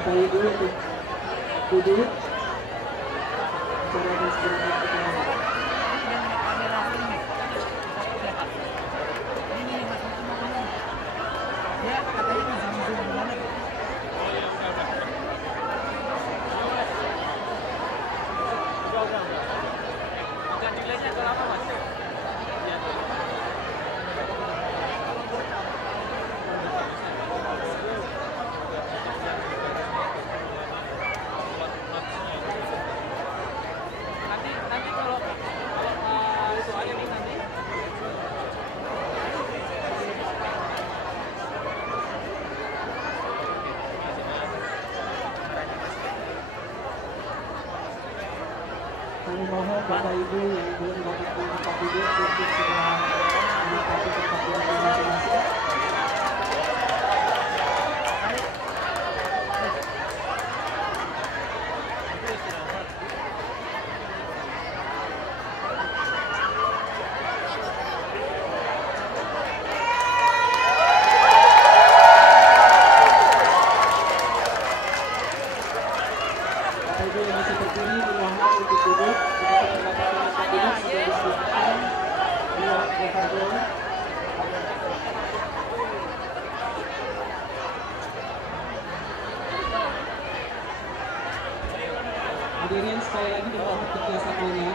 Bapak Ibu untuk duduk. Acara akan segera kita kami mohon Bapak Ibu yang belum mendapatkan tempat duduk untuk segera menempati tempat duduk masing-masing. Bapak Ibu yang masih berdiri dimohon untuk duduk. Jika tidak mendapatkan tempat duduk sudah disediakan di ruang overflow. Hadirin sekali lagi dimohon kerjasamanya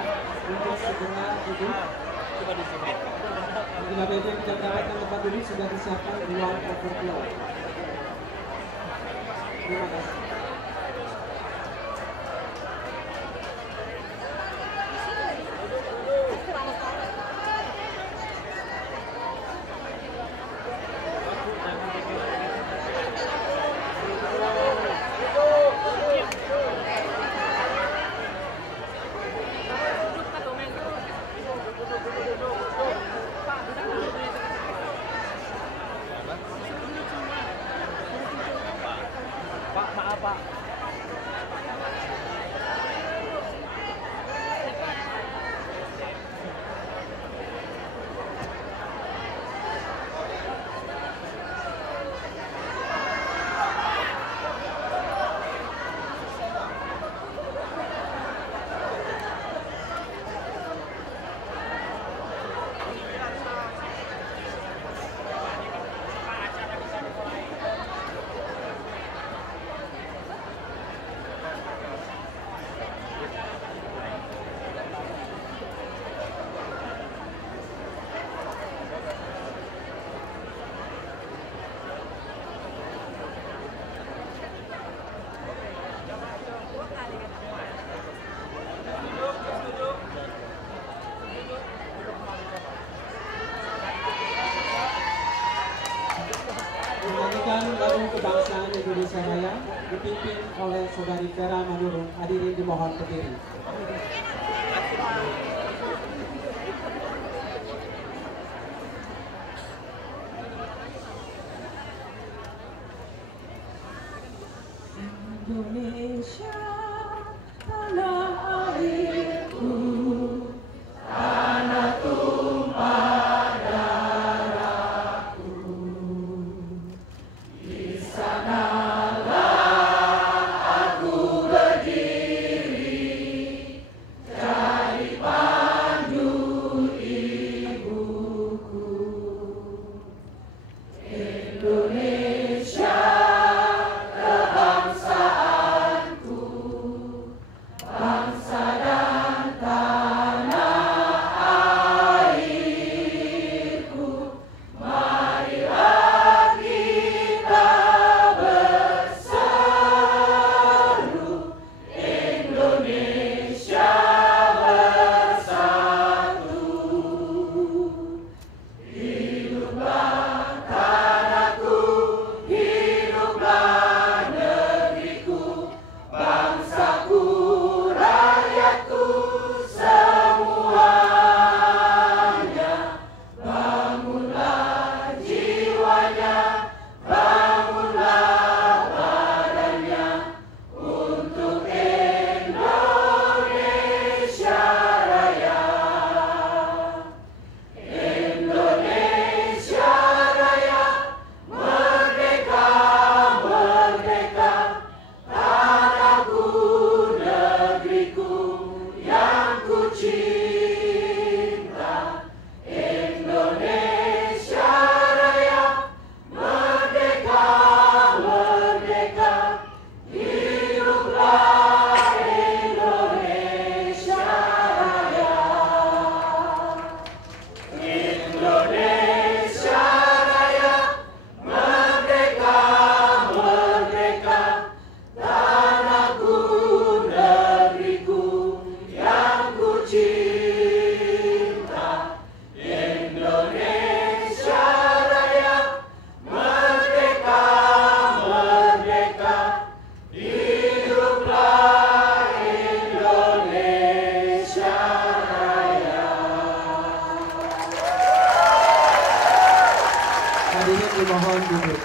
untuk segera duduk. Bagi Bapak Ibu yang tidak mendapatkan tempat duduk sudah disiapkan di ruang overflow. Terima kasih. Pak, maaf Pak. Menyanyikan lagu kebangsaan Indonesia Raya dipimpin oleh Saudari Vera Manurung. Hadirin dimohon berdiri. Indonesia tanah airku, tanah tumpah darahku. Di sanalah aku berdiri, jadi pandu ibuku. Indonesia kebangsaanku, bangsa dan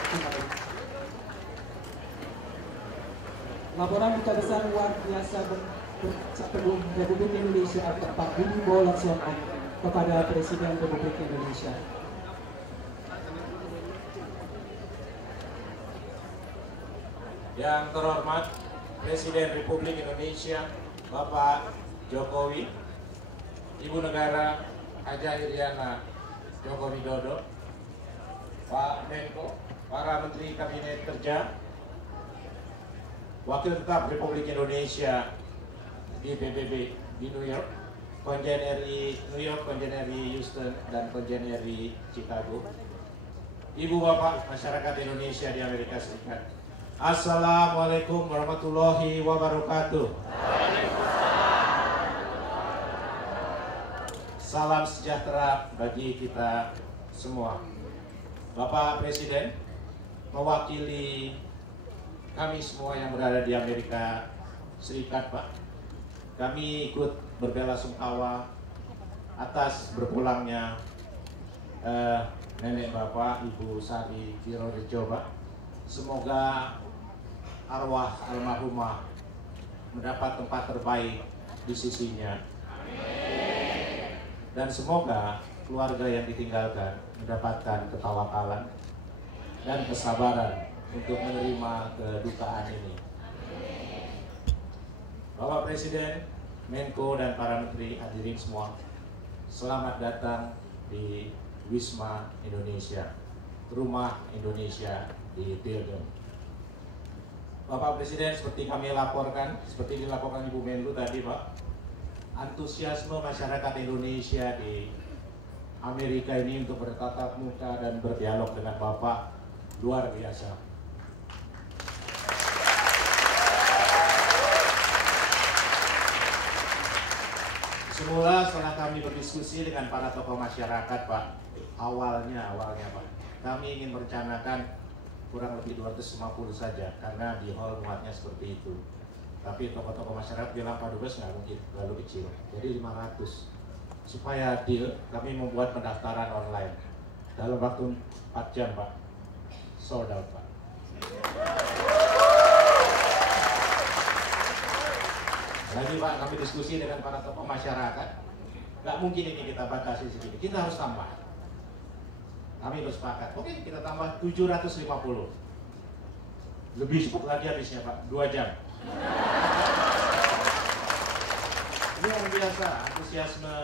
kembali. Laporan Duta Besar Luar Biasa Republik Indonesia Bapak Budi Mulyono kepada Presiden Republik Indonesia. Yang terhormat Presiden Republik Indonesia Bapak Jokowi, Ibu Negara Haja Iriana Joko Widodo, Pak Menko, para Menteri Kabinet Kerja, Wakil Tetap Republik Indonesia di PBB di New York, Konjen RI New York, Konjen RI Houston, dan Konjen RI Chicago, Ibu Bapak masyarakat Indonesia di Amerika Serikat. Assalamualaikum warahmatullahi wabarakatuh. Salam sejahtera bagi kita semua. Bapak Presiden mewakili kami semua yang berada di Amerika Serikat, Pak. Kami ikut berbelasungkawa atas berpulangnya nenek Bapak Ibu Sari Wirorejo, Pak. Semoga arwah almarhumah mendapat tempat terbaik di sisinya. Dan semoga keluarga yang ditinggalkan mendapatkan ketawakalan dan kesabaran untuk menerima kedukaan ini. Bapak Presiden, Menko, dan para Menteri, hadirin semua, selamat datang di Wisma Indonesia, Rumah Indonesia di Tilden. Bapak Presiden, seperti kami laporkan, seperti dilaporkan Ibu Menlu tadi, Pak, antusiasme masyarakat Indonesia di Amerika ini untuk bertatap muka dan berdialog dengan Bapak luar biasa. Semula setelah kami berdiskusi dengan para tokoh masyarakat, Pak, awalnya Pak, kami ingin merencanakan kurang lebih 250 saja karena di hall muatnya seperti itu. Tapi tokoh-tokoh masyarakat bilang Pak Dubes nggak mungkin, terlalu kecil. Jadi 500. Supaya deal, kami membuat pendaftaran online. Dalam waktu 4 jam, Pak, sold out, Pak. Lagi, Pak, kami diskusi dengan para tokoh masyarakat. Nggak mungkin ini kita batasi sedikit, kita harus tambah. Kami bersepakat, oke, kita tambah 750. Lebih cepat lagi habisnya, Pak, 2 jam. Luar biasa antusiasme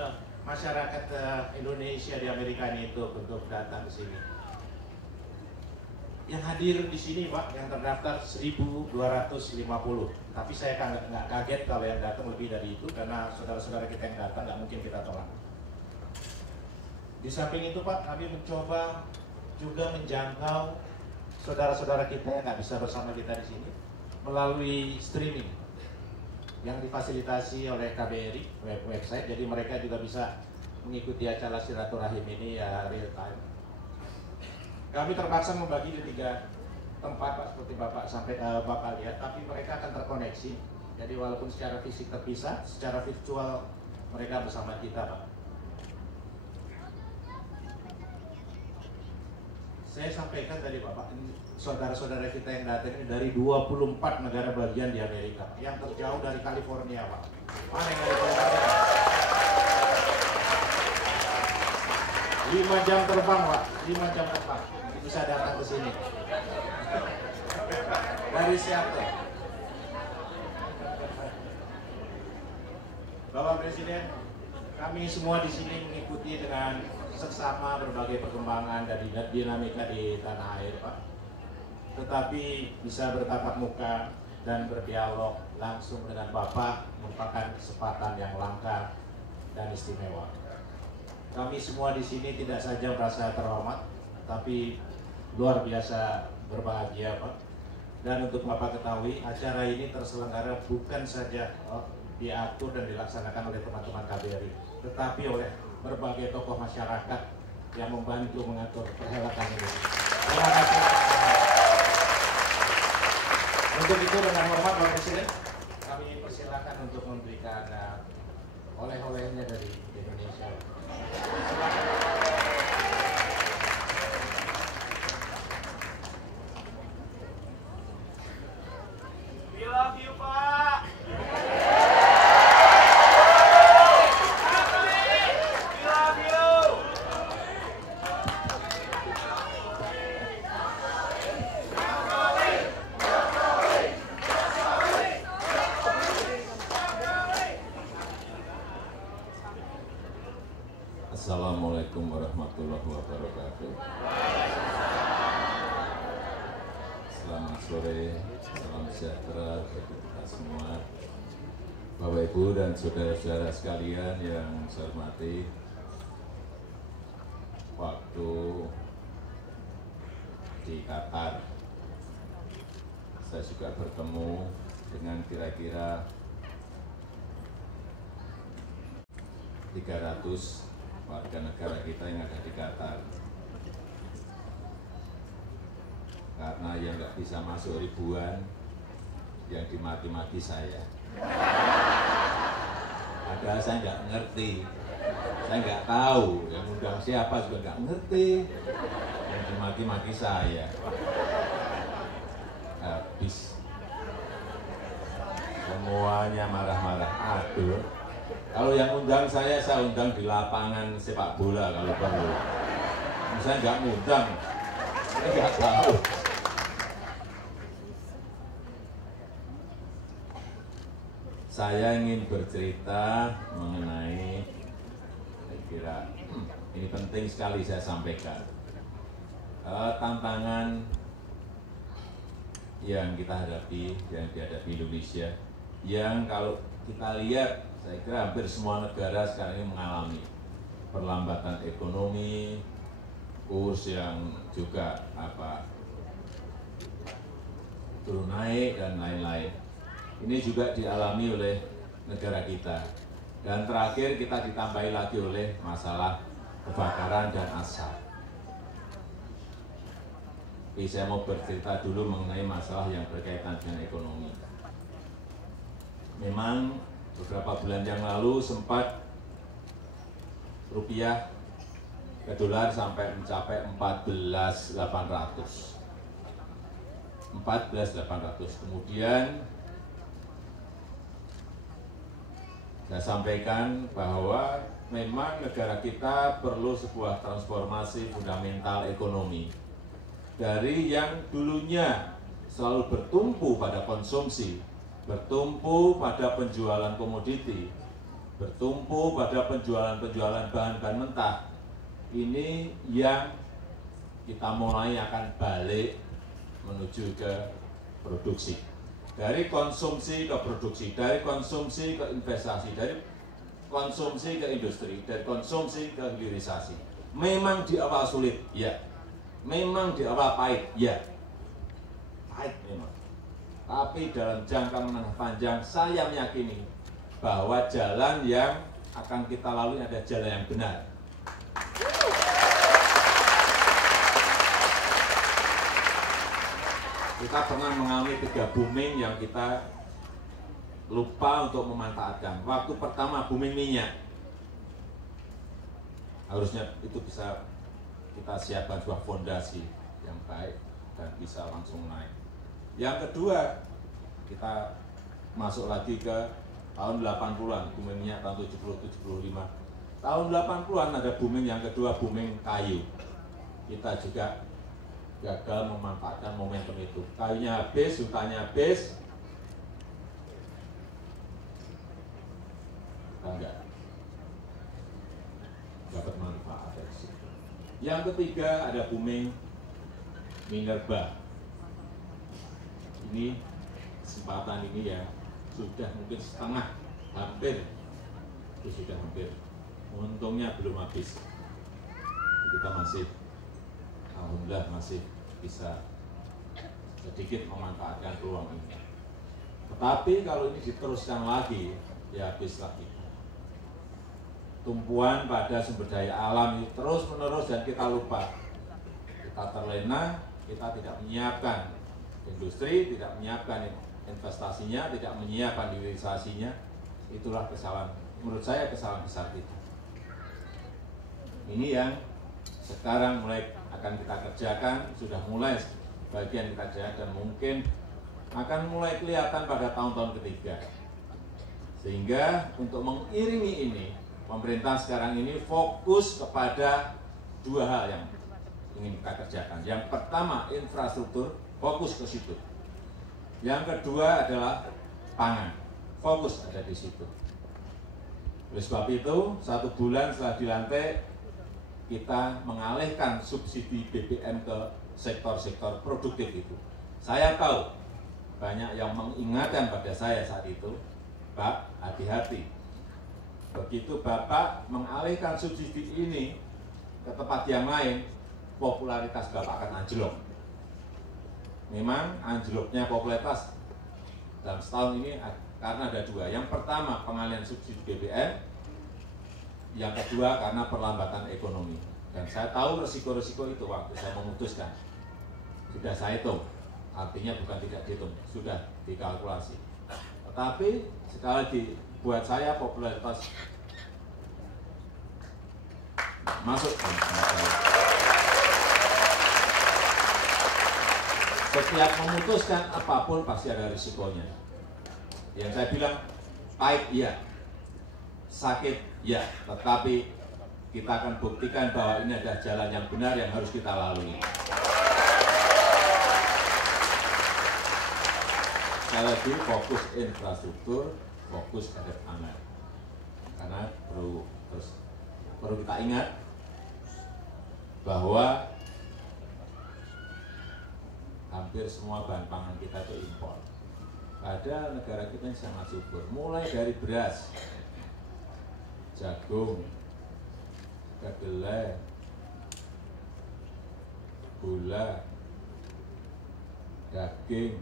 masyarakat Indonesia di Amerika ini untuk datang ke sini. Yang hadir di sini, Pak, yang terdaftar 1.250. Tapi saya nggak kaget kalau yang datang lebih dari itu, karena saudara-saudara kita yang datang nggak mungkin kita tolak. Di samping itu, Pak, kami mencoba juga menjangkau saudara-saudara kita yang nggak bisa bersama kita di sini melalui streaming yang difasilitasi oleh KBRI website. Jadi mereka juga bisa mengikuti acara silaturahim ini ya real time. Kami terpaksa membagi di 3 tempat, Pak, seperti Bapak lihat, tapi mereka akan terkoneksi. Jadi walaupun secara fisik terpisah, secara virtual mereka bersama kita, Pak. Saya sampaikan tadi, Bapak, saudara-saudara kita yang datang ini dari 24 negara bagian di Amerika, yang terjauh dari California, Pak. Mana yang dari California? 5 jam terbang, Pak. 5 jam terbang. Bisa datang ke sini. Dari Seattle. Bapak Presiden, kami semua di sini mengikuti dengan seksama berbagai perkembangan dari dinamika di tanah air, Pak. Tetapi bisa bertatap muka dan berdialog langsung dengan Bapak merupakan kesempatan yang langka dan istimewa. Kami semua di sini tidak saja merasa terhormat, tapi luar biasa berbahagia, Pak. Dan untuk Bapak ketahui, acara ini terselenggara bukan saja diatur dan dilaksanakan oleh teman-teman KBRI, tetapi oleh berbagai tokoh masyarakat yang membantu mengatur perhelatan ini. Terima kasih. Untuk itu dengan hormat Bapak Presiden, kami persilakan untuk memberikan oleh-olehnya dari Indonesia. Silakan. sore, salam sejahtera bagi kita semua. Bapak Ibu dan saudara-saudara sekalian yang saya hormati, waktu di Qatar saya juga bertemu dengan kira-kira 300 warga negara kita yang ada di Qatar. Karena yang nggak bisa masuk ribuan, yang dimaki-maki saya. Padahal saya nggak ngerti, saya nggak tahu, yang undang siapa juga nggak ngerti, yang dimaki-maki saya. Habis semuanya marah-marah. Aduh, kalau yang undang saya undang di lapangan sepak bola kalau perlu. Saya nggak ngundang, saya nggak tahu. Saya ingin bercerita mengenai, saya kira ini penting sekali saya sampaikan, tantangan yang kita hadapi, yang dihadapi Indonesia, yang kalau kita lihat, saya kira hampir semua negara sekarang ini mengalami perlambatan ekonomi, kurs yang juga turun naik dan lain-lain. Ini juga dialami oleh negara kita. Dan terakhir kita ditambahi lagi oleh masalah kebakaran dan asap. Tapi saya mau bercerita dulu mengenai masalah yang berkaitan dengan ekonomi. Memang beberapa bulan yang lalu sempat rupiah ke dolar sampai mencapai 14.800. Kemudian saya sampaikan bahwa memang negara kita perlu sebuah transformasi fundamental ekonomi. Dari yang dulunya selalu bertumpu pada konsumsi, bertumpu pada penjualan komoditi, bertumpu pada penjualan bahan-bahan mentah, ini yang kita mulai akan balik menuju ke produksi. Dari konsumsi ke produksi, dari konsumsi ke investasi, dari konsumsi ke industri, dari konsumsi ke hilirisasi. Memang di awal sulit, ya. Memang di awal pahit, ya. Pahit memang. Tapi dalam jangka menengah panjang, saya meyakini bahwa jalan yang akan kita lalui adalah jalan yang benar. Kita pernah mengalami 3 booming yang kita lupa untuk memanfaatkan. Waktu pertama booming minyak, harusnya itu bisa kita siapkan sebuah fondasi yang baik dan bisa langsung naik. Yang kedua, kita masuk lagi ke tahun 80-an, booming minyak tahun 70-75. Tahun 80-an ada booming yang kedua, booming kayu. Kita juga gagal memanfaatkan momentum itu. Kayunya habis, hutannya habis, kita enggak dapat manfaat dari situ. Yang ketiga ada booming minerba. Ini kesempatan ini ya sudah mungkin setengah, hampir, itu sudah hampir. Untungnya belum habis. Kita masih, alhamdulillah masih bisa sedikit memanfaatkan peluang ini. Tetapi kalau ini diteruskan lagi, ya habis lagi. Tumpuan pada sumber daya alam ini terus menerus dan kita lupa. Kita terlena, kita tidak menyiapkan industri, tidak menyiapkan investasinya, tidak menyiapkan hilirisasinya. Itulah kesalahan, menurut saya kesalahan besar kita. Ini yang sekarang mulai akan kita kerjakan, sudah mulai bagian kita kerjakan dan mungkin akan mulai kelihatan pada tahun-tahun ketiga. Sehingga untuk mengiringi ini, pemerintah sekarang ini fokus kepada 2 hal yang ingin kita kerjakan. Yang pertama, infrastruktur, fokus ke situ. Yang kedua adalah pangan, fokus ada di situ. Oleh sebab itu, 1 bulan setelah dilantik, kita mengalihkan subsidi BBM ke sektor-sektor produktif itu. Saya tahu banyak yang mengingatkan pada saya saat itu, Pak, hati-hati. Begitu Bapak mengalihkan subsidi ini ke tempat yang lain, popularitas Bapak akan anjlok. Memang anjloknya popularitas dalam setahun ini karena ada dua. Yang pertama pengalihan subsidi BBM, yang kedua karena perlambatan ekonomi. Dan saya tahu resiko-resiko itu waktu saya memutuskan. Sudah saya hitung. Artinya bukan tidak dihitung, sudah dikalkulasi. Tetapi sekali lagi buat saya popularitas masuk. Setiap memutuskan apapun pasti ada risikonya. Yang saya bilang pahit iya, sakit ya, tetapi kita akan buktikan bahwa ini adalah jalan yang benar yang harus kita lalui. Sekali lagi fokus infrastruktur, fokus pada anak. Karena perlu kita ingat bahwa hampir semua bahan pangan kita itu impor. Padahal negara kita yang sangat subur, mulai dari beras, jagung, kedelai, gula, daging,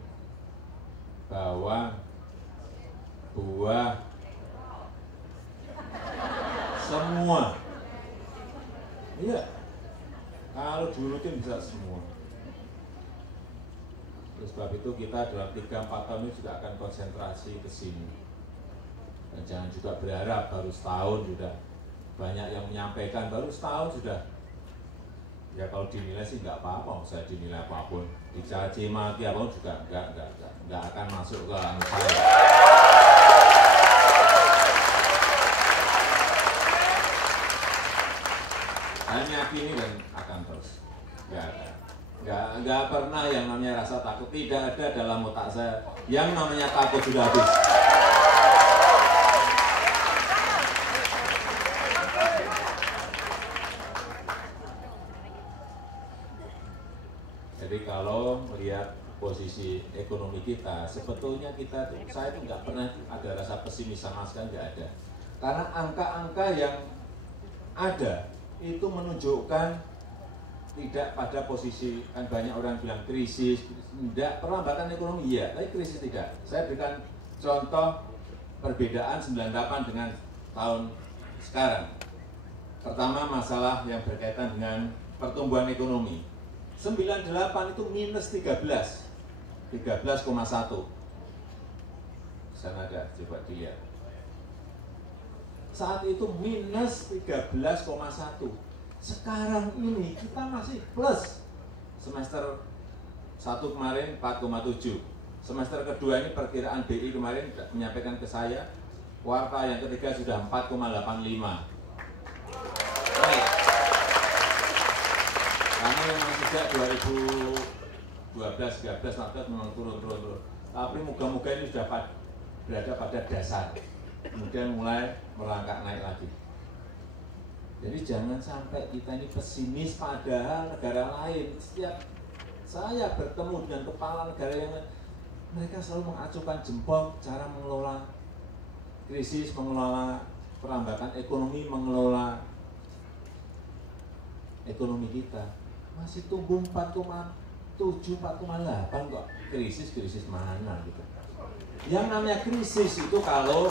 bawang, buah, semua. Iya, kalau diurutin bisa semua. Oleh sebab itu kita dalam 3-4 tahun ini juga akan konsentrasi ke sini. Dan jangan juga berharap baru setahun sudah banyak yang menyampaikan, baru setahun sudah. Ya kalau dinilai sih nggak apa-apa, saya dinilai apapun, dicaci maki apapun juga nggak akan masuk ke anu saya. Saya meyakini dan akan terus. Nggak pernah yang namanya rasa takut, tidak ada dalam otak saya. Yang namanya takut sudah habis. Jadi kalau melihat posisi ekonomi kita, sebetulnya saya itu nggak pernah ada rasa pesimis sama sekali, nggak ada. Karena angka-angka yang ada itu menunjukkan tidak pada posisi, kan banyak orang bilang krisis, tidak, perlambatan ekonomi iya, tapi krisis tidak. Saya berikan contoh perbedaan 98 dengan tahun sekarang. Pertama masalah yang berkaitan dengan pertumbuhan ekonomi. 98 itu minus 13,1. Sana ada, coba dilihat. Saat itu minus 13,1. Sekarang ini kita masih plus. Semester 1 kemarin 4,7. Semester kedua ini perkiraan BI kemarin menyampaikan ke saya, kuartal yang ketiga sudah 4,85. Baik. Karena memang sejak 2012, 13, 14 memang turun. Tapi moga-moga ini sudah berada pada dasar. Kemudian mulai merangkak naik lagi. Jadi jangan sampai kita ini pesimis, padahal negara lain, setiap saya bertemu dengan kepala negara yang lain, mereka selalu mengacungkan jempol cara mengelola krisis, mengelola perlambatan ekonomi, mengelola ekonomi kita. Masih tumbuh 4,7, 4,8 kok. Krisis mana gitu. Yang namanya krisis itu kalau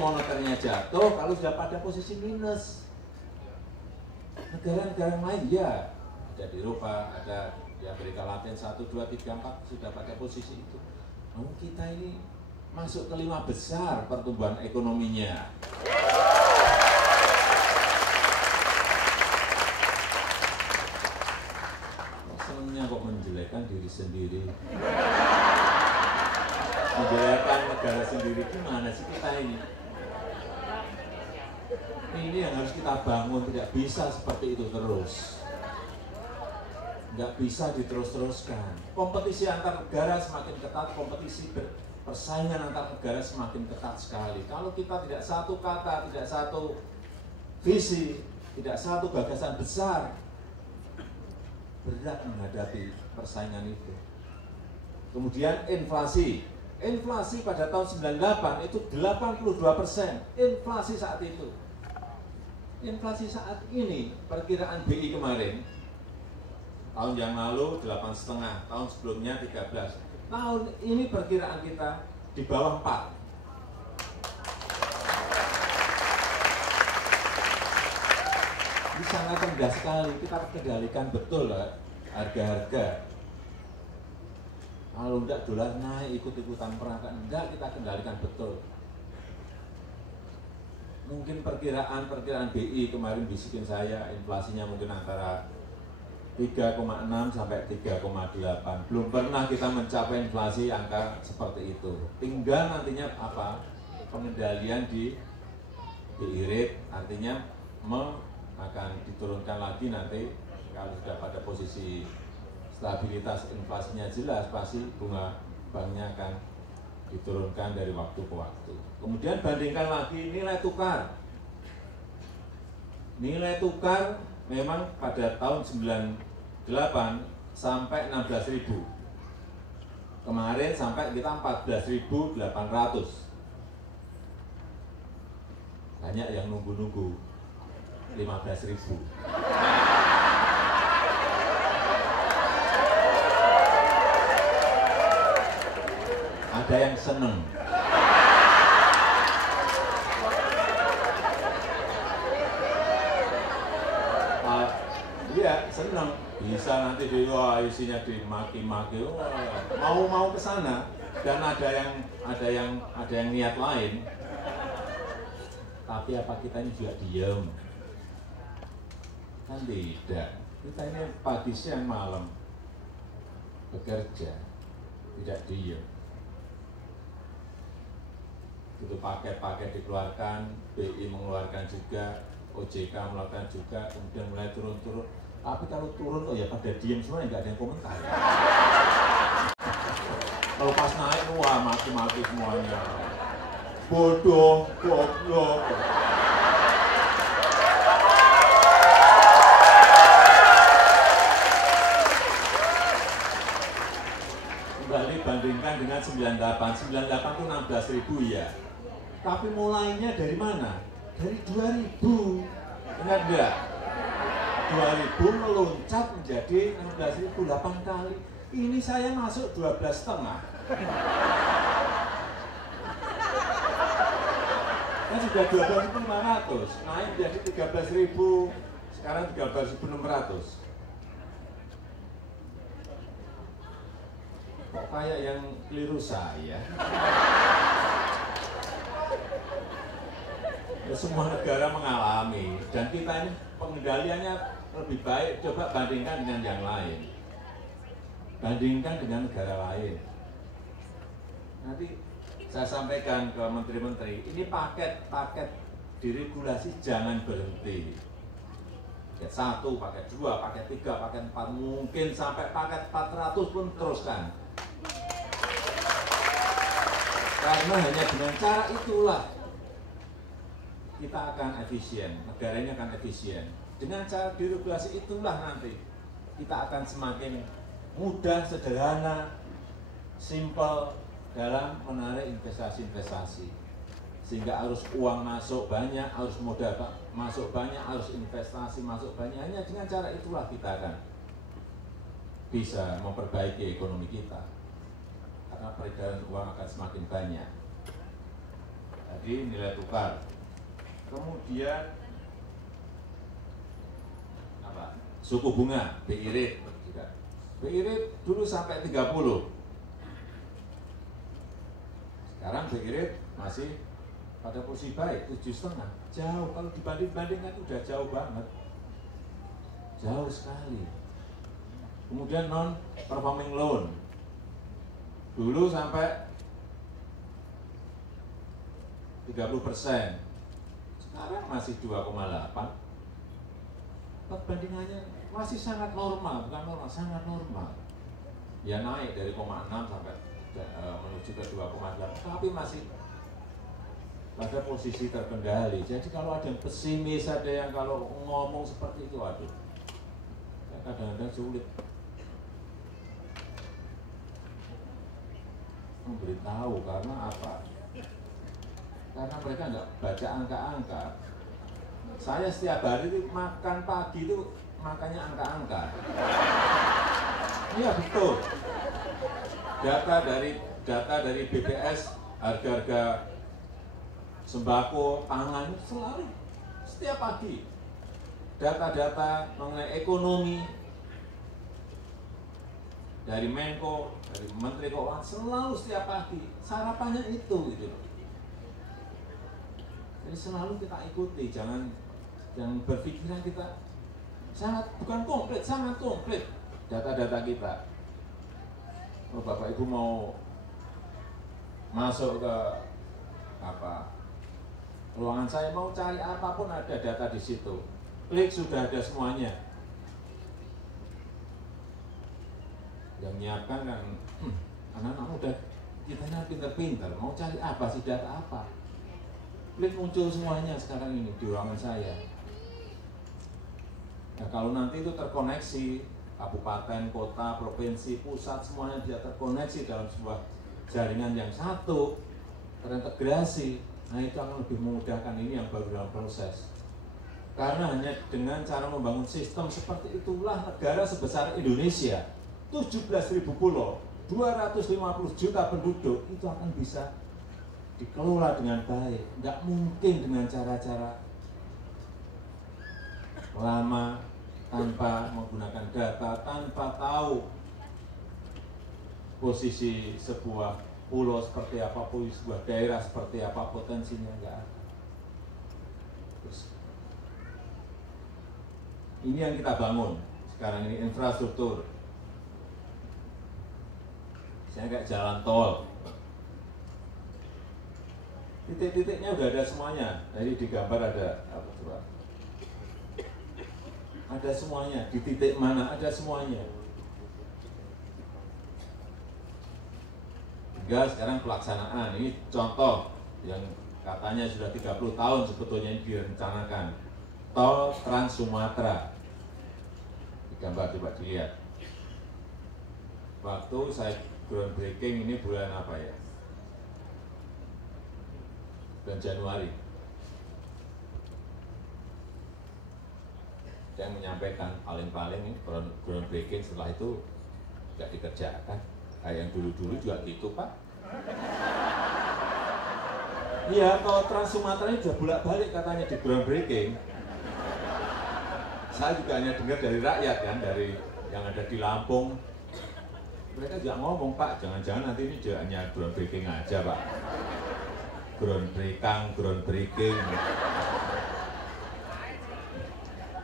moneternya jatuh, kalau sudah pada posisi minus. Negara-negara lain ya, ada di Eropa, ada di Amerika Latin 1, 2, 3, 4 sudah pada posisi itu. Namun kita ini masuk ke 5 besar pertumbuhan ekonominya. Senangnya kok menjelekkan diri sendiri. Menjelekan negara sendiri, gimana sih kita ini? Ini yang harus kita bangun, tidak bisa seperti itu terus. Nggak bisa diterus-teruskan. Kompetisi antar negara semakin ketat, kompetisi persaingan antar negara semakin ketat sekali. Kalau kita tidak satu kata, tidak satu visi, tidak satu gagasan besar, berat menghadapi persaingan itu. Kemudian inflasi pada tahun 98 itu 82%, inflasi saat itu. Inflasi saat ini, perkiraan BI kemarin, tahun yang lalu 8,5, tahun sebelumnya 13. Tahun ini perkiraan kita di bawah 4. Ini sangat rendah sekali, kita kendalikan betul harga-harga. Kalau enggak dolar naik ikut-ikutan perang, enggak, kita kendalikan betul. Mungkin perkiraan BI kemarin bisikin saya inflasinya mungkin antara 3,6 sampai 3,8. Belum pernah kita mencapai inflasi angka seperti itu. Tinggal nantinya apa? Pengendalian di BI rate, artinya akan diturunkan lagi nanti kalau sudah pada posisi stabilitas inflasinya jelas, pasti bunga banknya akan diturunkan dari waktu ke waktu. Kemudian bandingkan lagi nilai tukar. Nilai tukar memang pada tahun 98 sampai 16.000. Kemarin sampai kita 14.800. Banyak yang nunggu-nunggu 15.000. Ada yang seneng. Iya, seneng. Bisa nanti isinya dimaki-maki. Mau ke sana dan ada yang niat lain. Tapi apa kita ini juga diam? Kan tidak. Kita ini pagi siang malam bekerja, tidak diam. Itu paket-paket dikeluarkan, BI mengeluarkan juga, OJK mengeluarkan juga, kemudian mulai turun-turun. Tapi kalau turun, oh ya pada diam semua, nggak ada yang komentar. Kalau pas naik, wah maki-maki semuanya. Bodoh, goblok. Kembali bandingkan dengan 98 itu 16.000 ya. Tapi mulainya dari mana? Dari 2000. Ingat enggak? 2000 meloncat menjadi 16.000 8 kali. Ini saya masuk 12,5. Kan sudah 12.500, naik jadi 13.000, sekarang 13.600. Kok kayak yang keliru saya? Ya, semua negara mengalami, dan kita ini pengendaliannya lebih baik. Coba bandingkan dengan yang lain, bandingkan dengan negara lain. Nanti saya sampaikan ke menteri-menteri, ini paket diregulasi jangan berhenti. Paket 1, paket 2, paket 3, paket 4, mungkin sampai paket 400 pun teruskan. Karena hanya dengan cara itulah kita akan efisien, negara ini akan efisien. Dengan cara diregulasi itulah nanti kita akan semakin mudah, sederhana, simple dalam menarik investasi-investasi. Sehingga arus uang masuk banyak, arus modal masuk banyak, arus investasi masuk banyak. Hanya dengan cara itulah kita akan bisa memperbaiki ekonomi kita. Karena peredaran uang akan semakin banyak. Jadi nilai tukar. Kemudian apa? Suku bunga, BI rate juga. BI rate dulu sampai 30. Sekarang BI rate masih pada posisi baik, 7,5. Jauh, kalau dibanding-bandingkan itu udah jauh banget. Jauh sekali. Kemudian non-performing loan. Dulu sampai 30%. Sekarang masih 2,8. Perbandingannya masih sangat normal, bukan normal, sangat normal. Ya naik dari 0,6 sampai menuju ke 2,8, tapi masih pada posisi terkendali. Jadi kalau ada yang pesimis, ada yang kalau ngomong seperti itu, aduh, kadang-kadang sulit. memberitahu. Karena apa? Karena mereka nggak baca angka-angka. Saya setiap hari itu makan pagi itu makannya angka-angka. Iya betul. Data dari BPS, harga-harga sembako, pangan selalu setiap pagi. Data-data mengenai ekonomi dari Menko, dari Menteri Keuangan selalu setiap pagi. Sarapannya itu gitu loh. Jadi selalu kita ikuti, jangan berpikiran kita bukan komplit, sangat komplit data-data kita. Oh, Bapak Ibu mau masuk ke ruangan saya, mau cari apapun ada data di situ. Klik sudah ada semuanya. Yang menyiapkan kan anak-anak muda kita ini pinter-pinter, mau cari apa sih, data apa? Klik muncul semuanya sekarang ini di ruangan saya. Nah, kalau nanti itu terkoneksi, kabupaten, kota, provinsi, pusat, semuanya bisa terkoneksi dalam sebuah jaringan yang satu, terintegrasi. Nah, itu akan lebih memudahkan. Ini yang baru dalam proses. Karena hanya dengan cara membangun sistem seperti itulah negara sebesar Indonesia, 17.000 pulau, 250 juta penduduk, itu akan bisa dikelola dengan baik. Nggak mungkin dengan cara-cara lama, tanpa menggunakan data, tanpa tahu posisi sebuah pulau seperti apa, posisi sebuah daerah seperti apa, potensinya nggak ada. Terus, ini yang kita bangun sekarang ini, infrastruktur. Saya kayak jalan tol, titik-titiknya udah ada semuanya. Jadi di gambar ada apa coba? Ada semuanya, di titik mana ada semuanya. Tinggal sekarang pelaksanaan. Ini contoh yang katanya sudah 30 tahun sebetulnya ini direncanakan. Tol Trans Sumatera. Di gambar coba dilihat. Waktu saya groundbreaking ini bulan apa ya? Bulan Januari. Yang menyampaikan paling-paling ini groundbreaking, setelah itu nggak dikerjakan. Kayak yang dulu-dulu juga gitu, Pak. Iya, tol Trans Sumatera ini sudah bolak-balik katanya di groundbreaking. Saya juga hanya dengar dari rakyat kan, dari yang ada di Lampung. Mereka juga ngomong, Pak, jangan-jangan nanti ini hanya groundbreaking aja, Pak. Groundbreaking.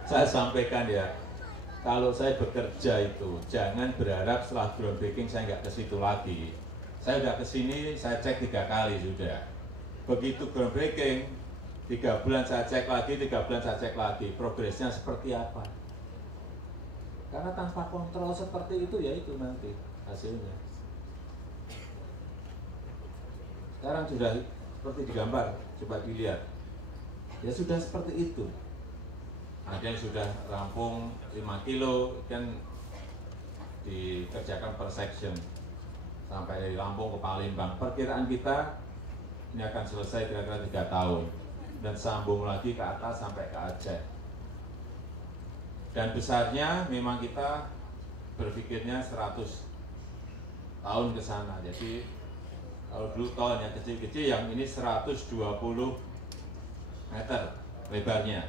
Saya sampaikan ya, kalau saya bekerja itu jangan berharap setelah groundbreaking saya nggak ke situ lagi. Saya udah ke sini, saya cek 3 kali sudah. Begitu groundbreaking, 3 bulan saya cek lagi, 3 bulan saya cek lagi, progresnya seperti apa. Karena tanpa kontrol seperti itu, ya itu nanti hasilnya. Sekarang sudah seperti digambar, coba dilihat. Ya sudah seperti itu. Ada yang sudah rampung 5 kilo, kan dikerjakan per section sampai dari Lampung ke Palembang. Perkiraan kita ini akan selesai kira-kira 3 tahun dan sambung lagi ke atas sampai ke Aceh. Dan besarnya memang kita berpikirnya 100 tahun ke sana. Jadi kalau dulu tolnya kecil-kecil, yang ini 120 meter lebarnya.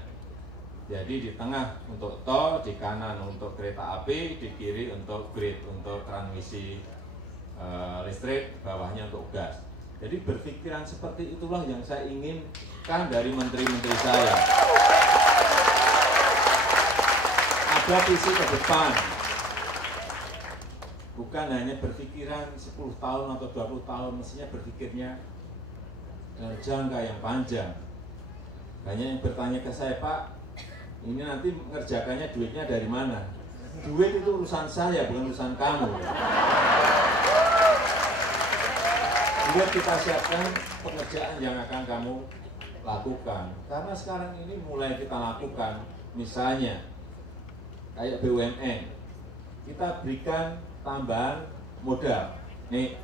Jadi di tengah untuk tol, di kanan untuk kereta api, di kiri untuk grid, untuk transmisi listrik, bawahnya untuk gas. Jadi berpikiran seperti itulah yang saya inginkan dari menteri-menteri saya. Ada visi ke depan. Bukan hanya berpikiran 10 tahun atau 20 tahun, mestinya berpikirnya dalam jangka yang panjang. Banyak yang bertanya ke saya, Pak, ini nanti mengerjakannya duitnya dari mana? Duit itu urusan saya, bukan urusan kamu. Biar kita siapkan pekerjaan yang akan kamu lakukan. Karena sekarang ini mulai kita lakukan, misalnya kayak BUMN, kita berikan tambahan modal. Nih,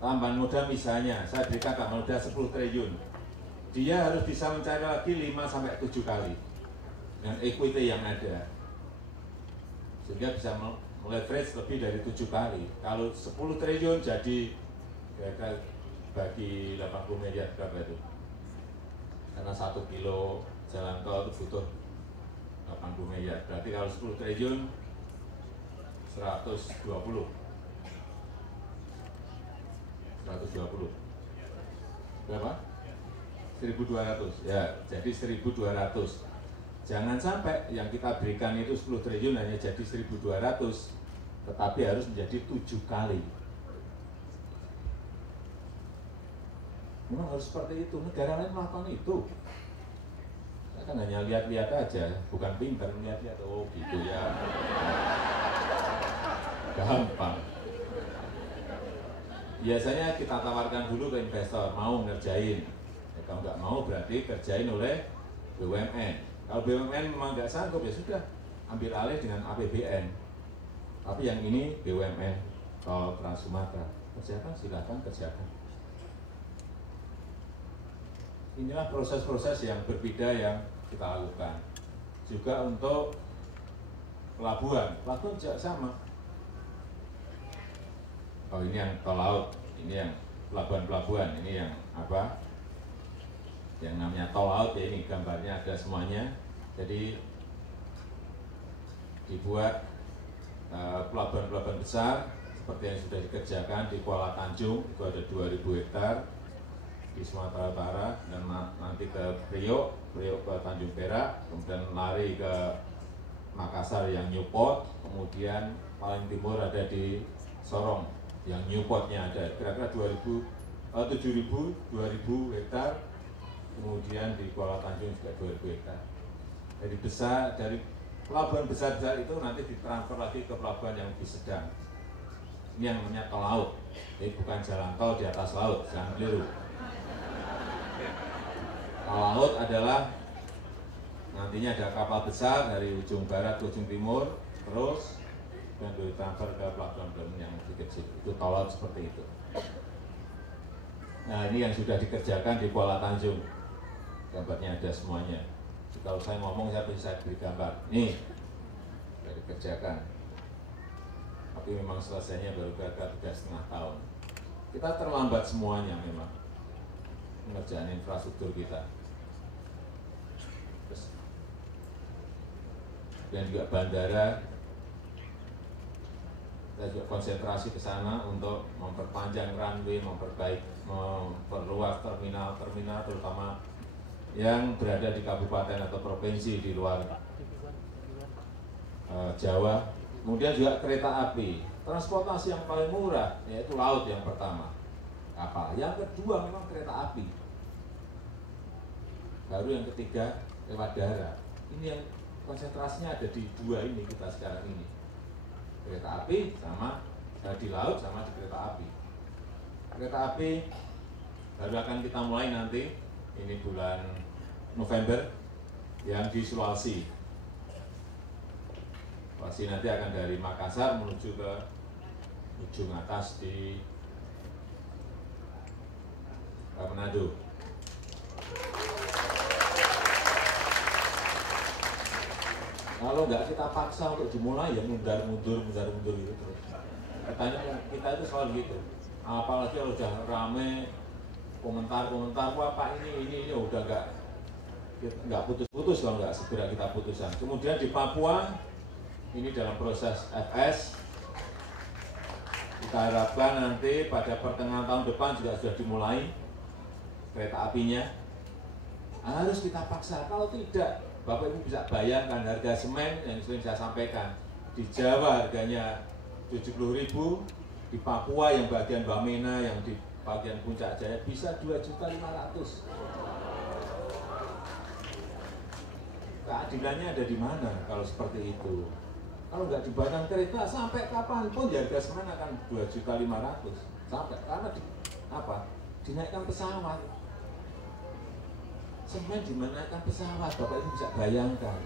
tambahan modal misalnya, saya berikan tambahan modal 10 triliun. Dia harus bisa mencari lagi 5-7 kali dengan equity yang ada. Sehingga bisa leverage lebih dari 7 kali. Kalau 10 triliun jadi kira-kira bagi 80 miliar berapa itu? Karena 1 kilo jalan tol itu butuh 80 miliar. Berarti kalau 10 triliun 120 berapa? 1.200 ya, jadi 1.200. Jangan sampai yang kita berikan itu 10 triliun hanya jadi 1.200, tetapi harus menjadi 7 kali. Memang harus seperti itu, negara lain melakukan itu. Saya kan hanya lihat-lihat aja, bukan pintar lihat-lihat, oh gitu ya. Gampang. Biasanya kita tawarkan dulu ke investor, mau ngerjain. Ya, kalau nggak mau berarti kerjain oleh BUMN. Kalau BUMN memang nggak sanggup ya sudah, ambil alih dengan APBN. Tapi yang ini BUMN, Tol Trans Sumatera, kerjakan, silakan kerjakan. Inilah proses-proses yang berbeda yang kita lakukan. Juga untuk pelabuhan juga sama. Oh ini yang tol laut, ini yang pelabuhan-pelabuhan, ini yang apa? Yang namanya tol laut ya, ini gambarnya ada semuanya. Jadi dibuat pelabuhan-pelabuhan besar seperti yang sudah dikerjakan di Kuala Tanjung, itu ada 2.000 hektar di Sumatera Utara, dan nanti ke Priok ke Tanjung Perak, kemudian lari ke Makassar yang Newport, kemudian paling timur ada di Sorong yang Newportnya ada kira-kira 7.000 hektar, kemudian di Kuala Tanjung juga 2.000 hektar. Jadi besar, dari pelabuhan besar-besar itu nanti ditransfer lagi ke pelabuhan yang lebih sedang. Ini yang namanya tol laut, jadi bukan jalan tol di atas laut, jangan keliru. Tol laut adalah nantinya ada kapal besar dari ujung barat ke ujung timur, terus dan ditransfer ke pelabuhan-pelabuhan yang lebih kecil. Itu tol laut seperti itu. Nah ini yang sudah dikerjakan di Kuala Tanjung, gambarnya ada semuanya. Kalau saya ngomong saya bisa beri gambar. Nih sudah dikerjakan, tapi memang selesainya baru kira-kira 3,5 tahun. Kita terlambat semuanya memang mengerjakan infrastruktur kita. Dan juga bandara, kita juga konsentrasi ke sana untuk memperpanjang runway, memperluas terminal-terminal, terutama yang berada di kabupaten atau provinsi di luar Jawa. Kemudian juga kereta api, transportasi yang paling murah yaitu laut yang pertama, kapal. Yang kedua memang kereta api, baru yang ketiga lewat darat. Ini yang konsentrasinya ada di dua ini kita sekarang ini, kereta api sama di laut sama di kereta api. Kereta api baru akan kita mulai nanti, ini bulan November, yang di Sulawesi. Sulawesi nanti akan dari Makassar menuju ke ujung atas di Manado. Kalau nggak kita paksa untuk dimulai ya mundur gitu terus. Katanya kita itu selalu gitu. Apalagi kalau udah rame komentar apa ini udah nggak putus kalau nggak segera kita putuskan. Kemudian di Papua ini dalam proses FS, kita harapkan nanti pada pertengahan tahun depan juga sudah dimulai kereta apinya. Harus kita paksa, kalau tidak Bapak Ibu bisa bayangkan harga semen yang sering saya sampaikan, di Jawa harganya 70.000, di Papua yang bagian Bamena, yang di bagian Puncak Jaya bisa 2.500.000. Keadilannya ada di mana kalau seperti itu? Kalau nggak dibayar kereta sampai kapanpun ya harga semen akan 2.500.000 sampai, karena dinaikkan pesawat. Semen dinaikkan pesawat, Bapak Ibu bisa bayangkan.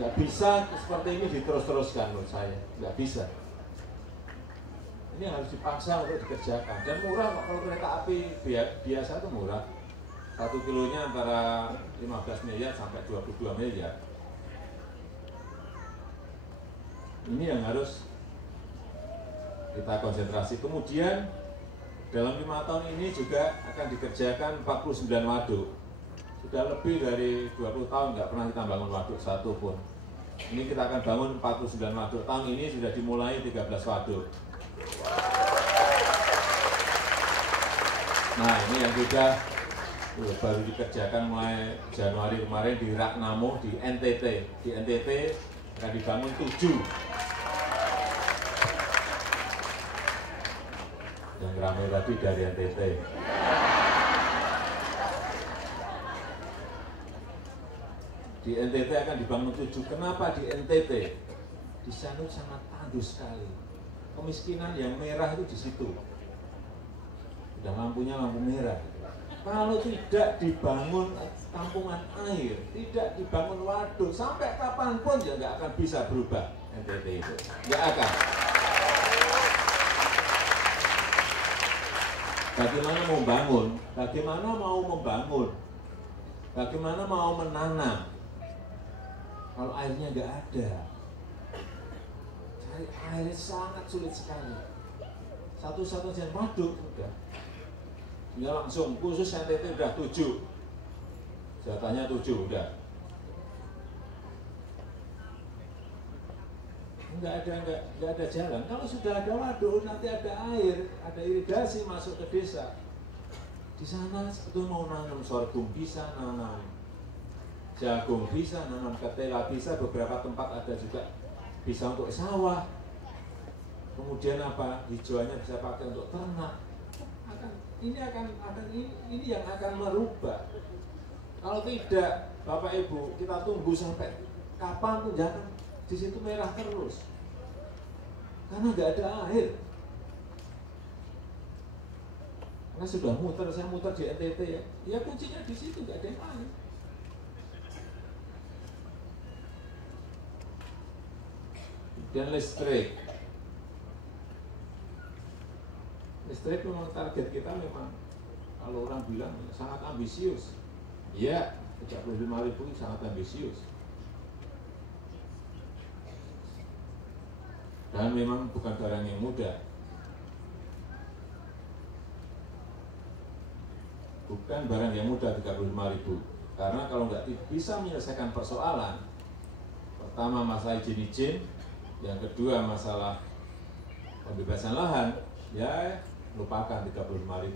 Nggak bisa seperti ini diterus-teruskan menurut saya, nggak bisa. Ini harus dipaksa untuk dikerjakan dan murah kok. Kalau kereta api biasa itu murah. 1 kilonya antara 15 miliar sampai 22 miliar. Ini yang harus kita konsentrasi. Kemudian dalam 5 tahun ini juga akan dikerjakan 49 waduk. Sudah lebih dari 20 tahun nggak pernah kita bangun waduk satu pun. Ini kita akan bangun 49 waduk. Tahun ini sudah dimulai 13 waduk. Nah, ini yang sudah baru dikerjakan mulai Januari kemarin di Ragnamo di NTT. Di NTT akan dibangun 7. Yang ramai tadi dari NTT. Di NTT akan dibangun 7. Kenapa di NTT? Di sana sangat tandus sekali. Kemiskinan yang merah itu di situ. Sudah lampunya lampu merah. Kalau tidak dibangun tampungan air, tidak dibangun waduk, sampai kapanpun ya nggak akan bisa berubah NTT itu. Nggak akan. Bagaimana mau bangun? Bagaimana mau membangun? Bagaimana mau menanam? Kalau airnya nggak ada, cari air sangat sulit sekali. Satu-satunya waduk udah. Ya langsung, khusus NTT udah 7. Jatahnya 7 udah. Nggak ada jalan. Kalau sudah ada waduk, nanti ada air, ada irigasi masuk ke desa. Di sana sebetulnya mau nanam sorghum bisa nanam, jagung bisa nanam, ketela bisa, beberapa tempat ada juga bisa untuk sawah. Kemudian apa? Hijauannya bisa pakai untuk ternak. Ini yang akan merubah. Kalau tidak, Bapak Ibu, kita tunggu sampai kapan pun jangan di situ merah terus. Karena nggak ada air. Karena sudah saya muter di NTT ya. Ya kuncinya di situ, nggak ada air. Dan listrik. Listrik memang target kita memang kalau orang bilang sangat ambisius. Iya, 35.000 sangat ambisius. Dan memang bukan barang yang mudah. Bukan barang yang mudah 35.000. Karena kalau nggak bisa menyelesaikan persoalan, pertama masalah izin, yang kedua masalah pembebasan lahan, ya lupakan 35.000.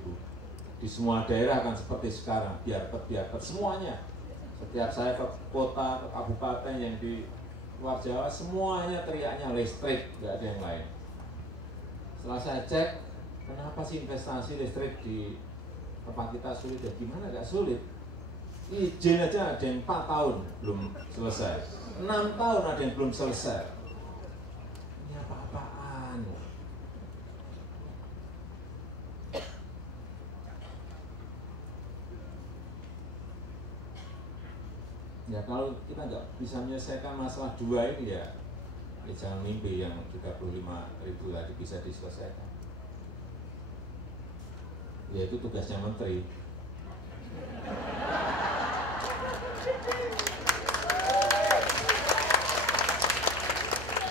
Di semua daerah akan seperti sekarang, biar semuanya. Setiap saya ke kota, ke kabupaten yang di luar Jawa, semuanya teriaknya listrik, nggak ada yang lain. Setelah saya cek, kenapa sih investasi listrik di tempat kita sulit? Ya gimana nggak sulit? Izin aja ada yang 4 tahun belum selesai, 6 tahun ada yang belum selesai. Ini apa-apaan? Ya kalau kita nggak bisa menyelesaikan masalah 2 ini ya jangan mimpi yang 35.000 tadi bisa diselesaikan. Ya itu tugasnya menteri.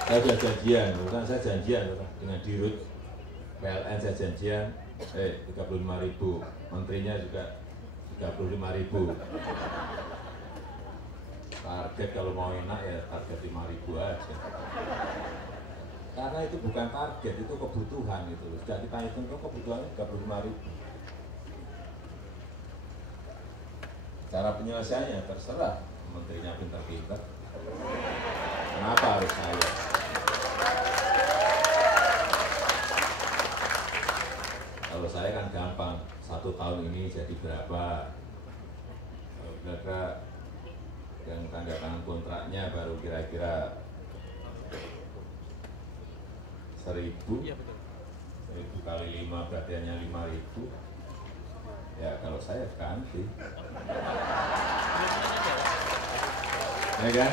Saya sudah janjian, bukan saya janjian dengan Dirut PLN, saya janjian 35.000, menterinya juga 35.000. Target kalau mau enak ya target 5.000 aja. Karena itu bukan target, itu kebutuhan itu. Sudah kita hitung kebutuhannya 35.000. Cara penyelesaiannya terserah menterinya pintar-pintar. Kenapa harus saya? Kalau saya kan gampang, 1 tahun ini jadi berapa? Berapa? Yang tanda tangan kontraknya baru kira-kira 1.000. Iya, betul. 1.000 kali 5 berarti hanya 5.000. Ya kalau saya ganti. Ya kan?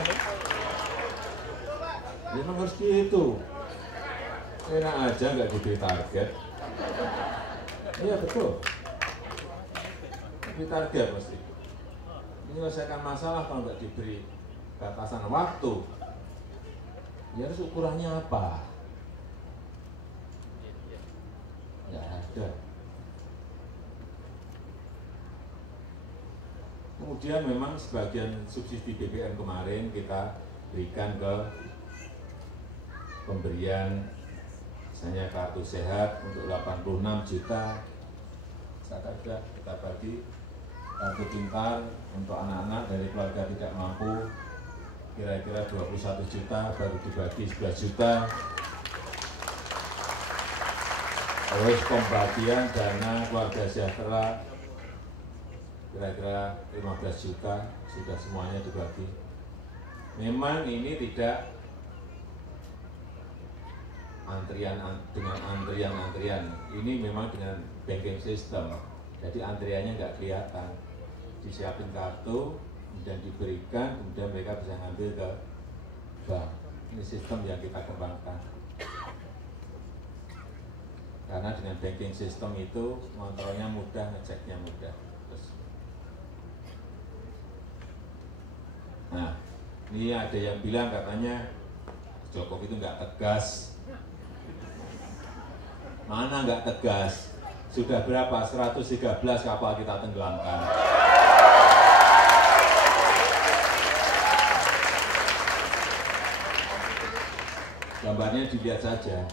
Memang harus gitu. Enak aja nggak diberi target. Iya betul. Diberi target mesti. Menyelesaikan masalah kalau nggak diberi batasan waktu. Ya harus ukurannya apa? Nggak ada. Kemudian memang sebagian subsidi BBM kemarin kita berikan ke pemberian misalnya kartu sehat untuk 86 juta, ada kita bagi kartu pintar untuk anak-anak dari keluarga tidak mampu kira-kira 21 juta, baru dibagi 11 juta. Terus pembagian dana keluarga sejahtera kira-kira 15 juta, sudah semuanya dibagi. Memang ini tidak dengan antrian, ini memang dengan banking system, jadi antriannya nggak kelihatan, disiapin kartu, kemudian diberikan, kemudian mereka bisa ngambil ke bank. Ini sistem yang kita kembangkan, karena dengan banking system itu kontrolnya mudah, ngeceknya mudah. Nah, ini ada yang bilang katanya Jokowi itu nggak tegas. Mana nggak tegas? Sudah berapa? 113 kapal kita tenggelamkan. Gambarnya dilihat saja.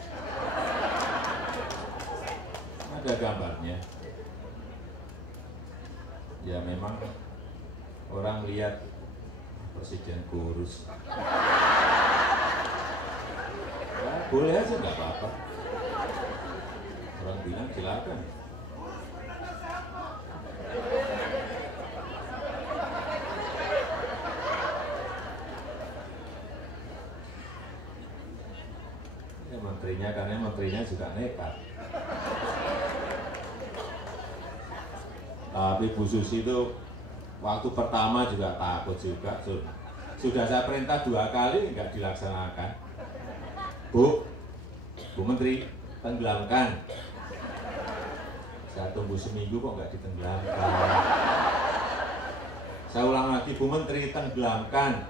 Ada gambarnya. Ya memang orang lihat presiden kurus. Ya, boleh aja nggak apa-apa. Orang bilang silakan. Ya menterinya, karena menterinya juga nekat. Tapi Bu Susi itu waktu pertama juga takut juga. Sudah saya perintah 2 kali nggak dilaksanakan. Bu Menteri, tenggelamkan. Saya tunggu seminggu kok nggak ditenggelamkan. Saya ulang lagi, Bu Menteri, tenggelamkan.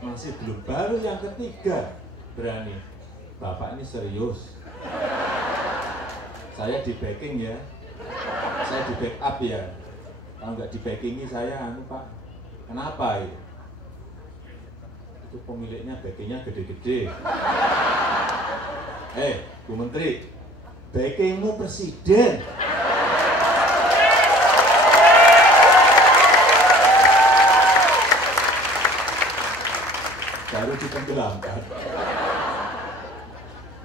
Masih belum, baru yang ketiga berani. Bapak ini serius. Saya di backing ya. Saya di backup ya. Kalau nggak di backingi saya, Pak. Kenapa ya? Itu pemiliknya backingnya gede-gede. Bu Menteri, backingmu presiden. Baru ditenggelamkan.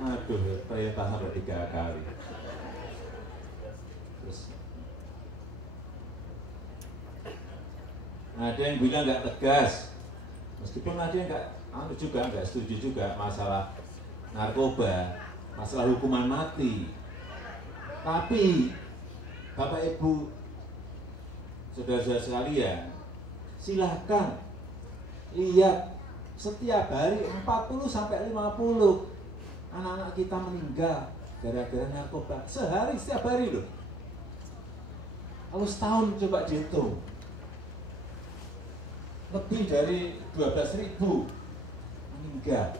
Aduh, perintah sampai 3 kali. Terus ada yang bilang nggak tegas, meskipun ada yang nggak setuju juga masalah narkoba, masalah hukuman mati. Tapi Bapak Ibu, saudara-saudara sekalian, silahkan lihat setiap hari 40 sampai 50 anak-anak kita meninggal gara-gara narkoba. Sehari, setiap hari loh. Kalau setahun coba dihitung, lebih dari 12.000 meninggal.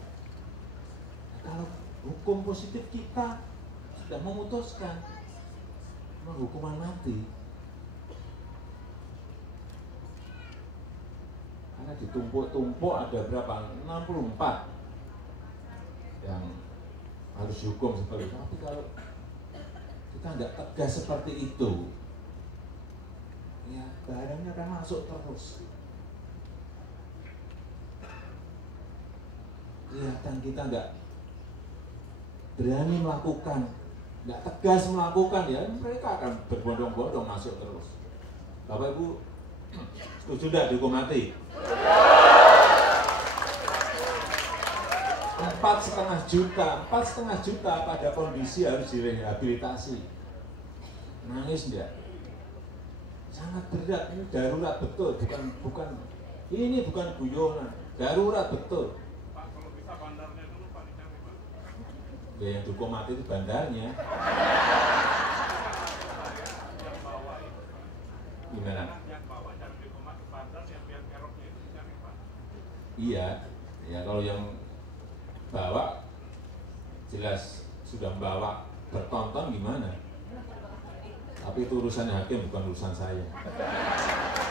Kalau hukum positif kita sudah memutuskan hukuman mati, karena ditumpuk-tumpuk ada berapa? 64 yang harus dihukum seperti itu. Tapi kalau kita nggak tegas seperti itu, ya barangnya akan masuk terus. Kelihatan kita nggak berani melakukan, nggak tegas melakukan, ya mereka akan berbondong-bondong masuk terus. Bapak Ibu setuju tidak dihukum mati? 4,5 juta pada kondisi harus direhabilitasi. Nangis enggak? Sangat berat, ini darurat betul, ini bukan guyonan, darurat betul. Pak, kalau bisa bandarnya dulu Pak dicari Pak. Ya yang dihukum mati itu bandarnya. Gimana? Iya, ya kalau yang bawa jelas sudah membawa bertonton gimana? Tapi itu urusan hakim, bukan urusan saya.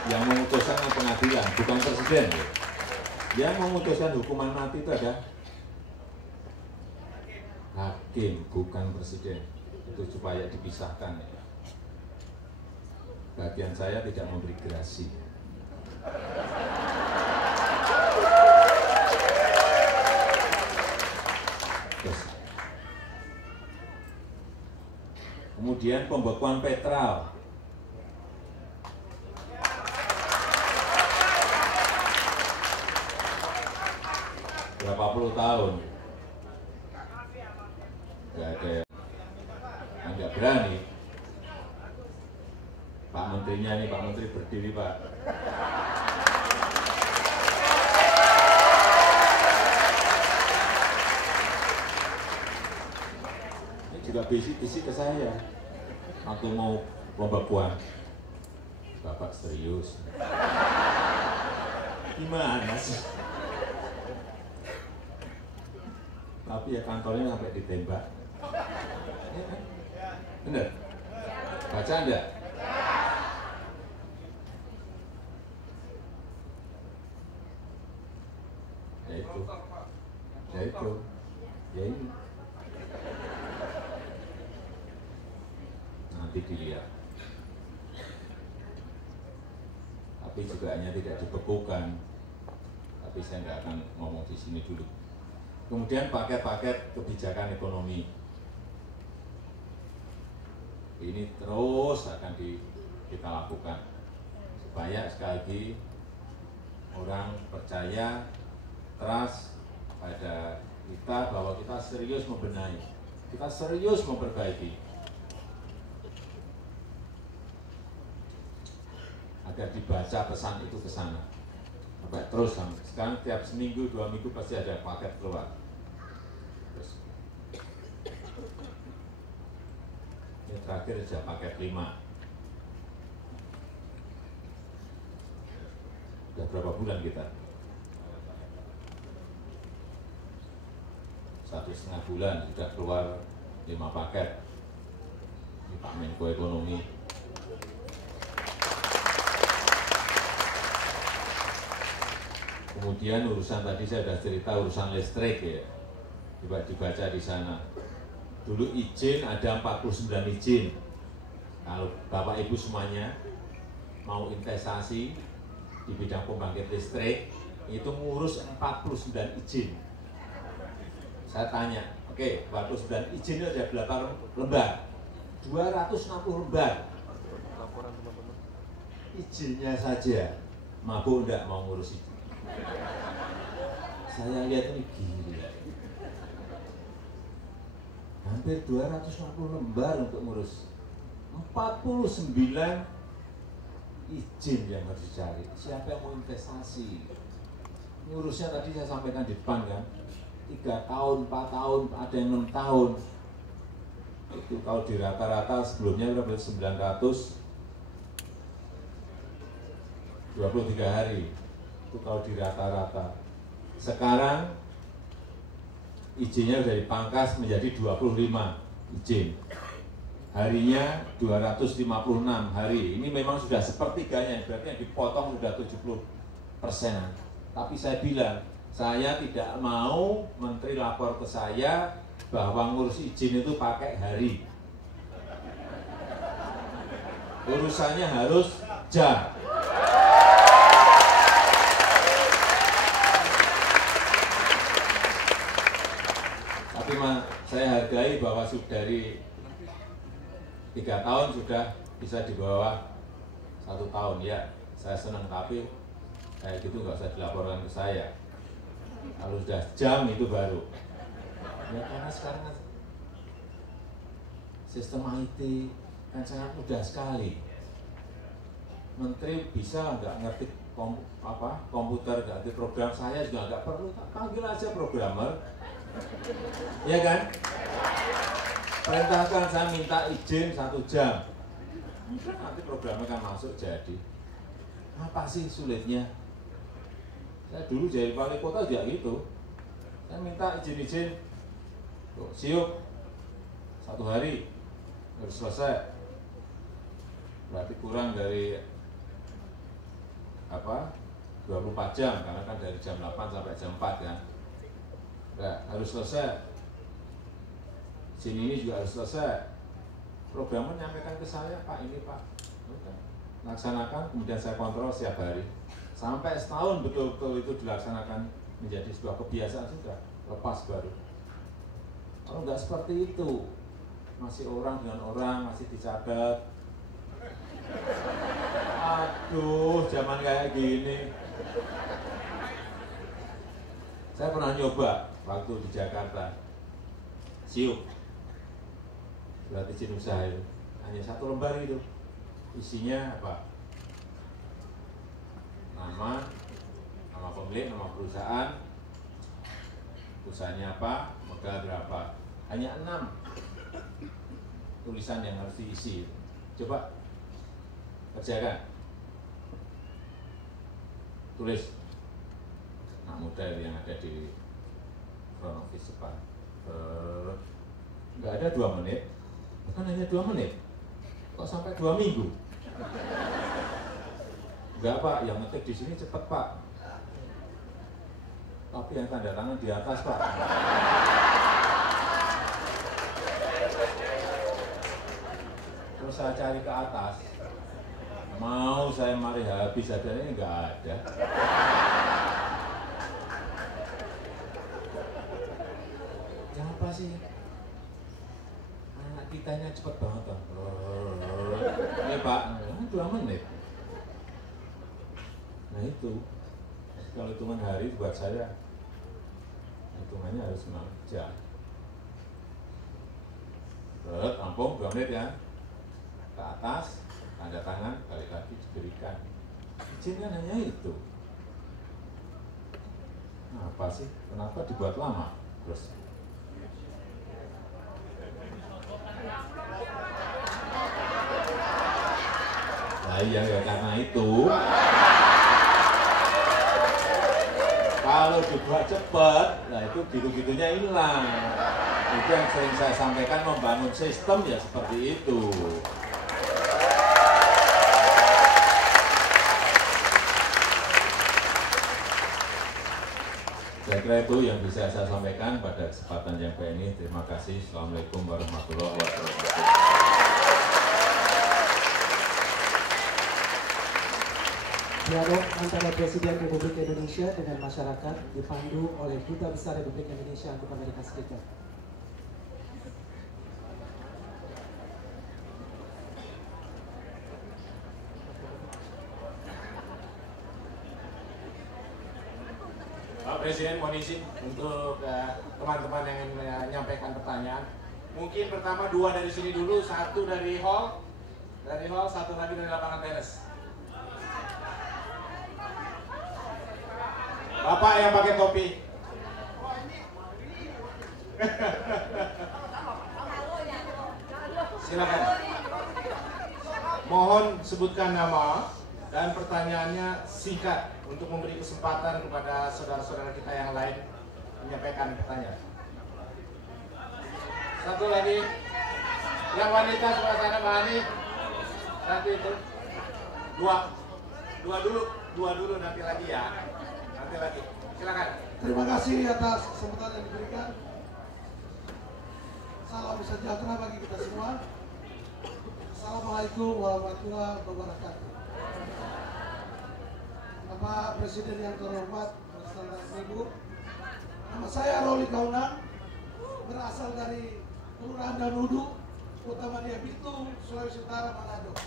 Yang memutuskan pengadilan, bukan presiden. Ya. Yang memutuskan hukuman mati itu ada hakim, bukan presiden. Itu supaya dipisahkan. Bagian saya tidak memberi gerasi. Terus. Kemudian pembekuan petrol. Berapa puluh tahun. Gak ada yang nggak berani. Pak Menterinya ini, Pak Menteri berdiri Pak. Ini juga bisik-bisik ke saya. Waktu mau pembekuan. Bapak serius. Gimana sih? Tapi ya kantornya sampai ditembak. Bener? Baca enggak? Ya itu. Ya itu. Ya ini. Nanti dilihat. Tapi juga hanya tidak dibekukan. Tapi saya nggak akan ngomong di sini dulu. Kemudian paket-paket kebijakan ekonomi. Ini terus akan kita lakukan. Supaya sekali lagi orang percaya, trust pada kita bahwa kita serius membenahi, kita serius memperbaiki. Agar dibaca pesan itu ke sana. Sampai terus, sekarang tiap seminggu, 2 minggu pasti ada paket keluar. Terus. Ini terakhir sudah paket 5. Sudah berapa bulan kita? 1,5 bulan sudah keluar 5 paket. Ini Pak Menko Ekonomi. Kemudian urusan tadi saya sudah cerita urusan listrik ya, coba dibaca di sana. Dulu izin ada 49 izin. Kalau Bapak Ibu semuanya mau investasi di bidang pembangkit listrik, itu ngurus 49 izin. Saya tanya, oke, 49 izin itu ada berapa lembar? 260 lembar. Izinnya saja, mabuk enggak mau ngurus itu. Saya lihat ini gila. Hampir 260 lembar untuk ngurus 49 izin yang harus dicari. Siapa yang mau investasi? Ngurusnya tadi saya sampaikan di depan kan, 3 tahun, 4 tahun, ada yang 6 tahun. Itu kalau di rata-rata sebelumnya berapa? 923 hari. Itu kalau di rata-rata. Sekarang izinnya sudah dipangkas menjadi 25 izin. Harinya 256 hari. Ini memang sudah sepertiganya, berarti yang dipotong sudah 70%. Tapi saya bilang, saya tidak mau menteri lapor ke saya bahwa ngurus izin itu pakai hari. Urusannya harus jam. Tapi saya hargai bahwa sudah dari 3 tahun sudah bisa di bawah 1 tahun ya. Saya senang, tapi kayak gitu nggak usah dilaporkan ke saya. Kalau sudah jam itu baru. Ya karena sekarang sistem IT kan sangat mudah sekali. Menteri bisa nggak ngerti komputer, nggak ngerti program, saya juga nggak perlu, panggil aja programmer, ya kan? perintahkan saya minta izin 1 jam. Nanti programnya kan masuk jadi. Apa sih sulitnya? Saya dulu jadi wali kota juga gitu. Saya minta izin-izin. Siup 1 hari harus selesai. Berarti kurang dari 24 jam, karena kan dari jam 8 sampai jam 4 kan. Nah, harus selesai. Sini ini juga harus selesai. Programnya menyampaikan ke saya, Pak ini Pak. Udah. Laksanakan, kemudian saya kontrol setiap hari. Sampai setahun betul-betul itu dilaksanakan menjadi sebuah kebiasaan sudah. Lepas baru. Kalau nggak seperti itu, masih orang dengan orang, masih dicatat. Aduh, zaman kayak gini. Saya pernah nyoba waktu di Jakarta. Siup. Surat izin usaha itu. Hanya 1 lembar itu. Isinya apa? Nama pemilik, nama perusahaan, usahanya apa, modal berapa. Hanya 6 tulisan yang harus diisi. Coba kerjakan. Tulis. Nah, model yang ada di front office depan. Nggak ada 2 menit. Bukan hanya 2 menit. Kok sampai 2 minggu? Enggak Pak, yang ngetik di sini cepat Pak. Tapi yang tanda tangan di atas Pak. Terus saya cari ke atas. Mau saya mari habis saja ini enggak ada. Kenapa sih? Anak kitanya cepet banget Pak. Ini Pak, 2 menit. Nah itu, kalau hitungan hari buat saya, hitungannya harus 6 jam. Terus rampung 2 menit ya, ke atas, tanda tangan, balik lagi diberikan. Izin kan hanya itu. Nah, apa sih? Kenapa dibuat lama? Terus nah iya ya, karena itu kalau dibuat cepat, nah itu gitu-gitunya hilang. Itu yang sering saya sampaikan, membangun sistem ya seperti itu. Saya kira itu yang bisa saya sampaikan pada kesempatan yang baik ini. Terima kasih. Assalamualaikum warahmatullahi wabarakatuh. Dialog antara Presiden Republik Indonesia dengan masyarakat dipandu oleh Duta Besar Republik Indonesia untuk Amerika Serikat. Pak Presiden, mohon izin untuk teman-teman yang ingin menyampaikan pertanyaan. Mungkin pertama 2 dari sini dulu, 1 dari hall, 1 lagi dari lapangan tenis. Bapak yang pakai topi. Silakan. Mohon sebutkan nama dan pertanyaannya singkat untuk memberi kesempatan kepada saudara-saudara kita yang lain menyampaikan pertanyaan. 1 lagi. Yang wanita sebelah sana, Mbak Ani. 1 itu. 2 dulu nanti lagi ya. Lagi. Silakan. Terima kasih atas kesempatan yang diberikan. Salam sejahtera bagi kita semua. Assalamualaikum warahmatullahi wabarakatuh. Bapak Presiden yang terhormat, beserta Ibu. Nama saya Roli Kaunan, berasal dari Kelurahan Danudu, Utama Dia Bitung, Sulawesi Utara, Manado.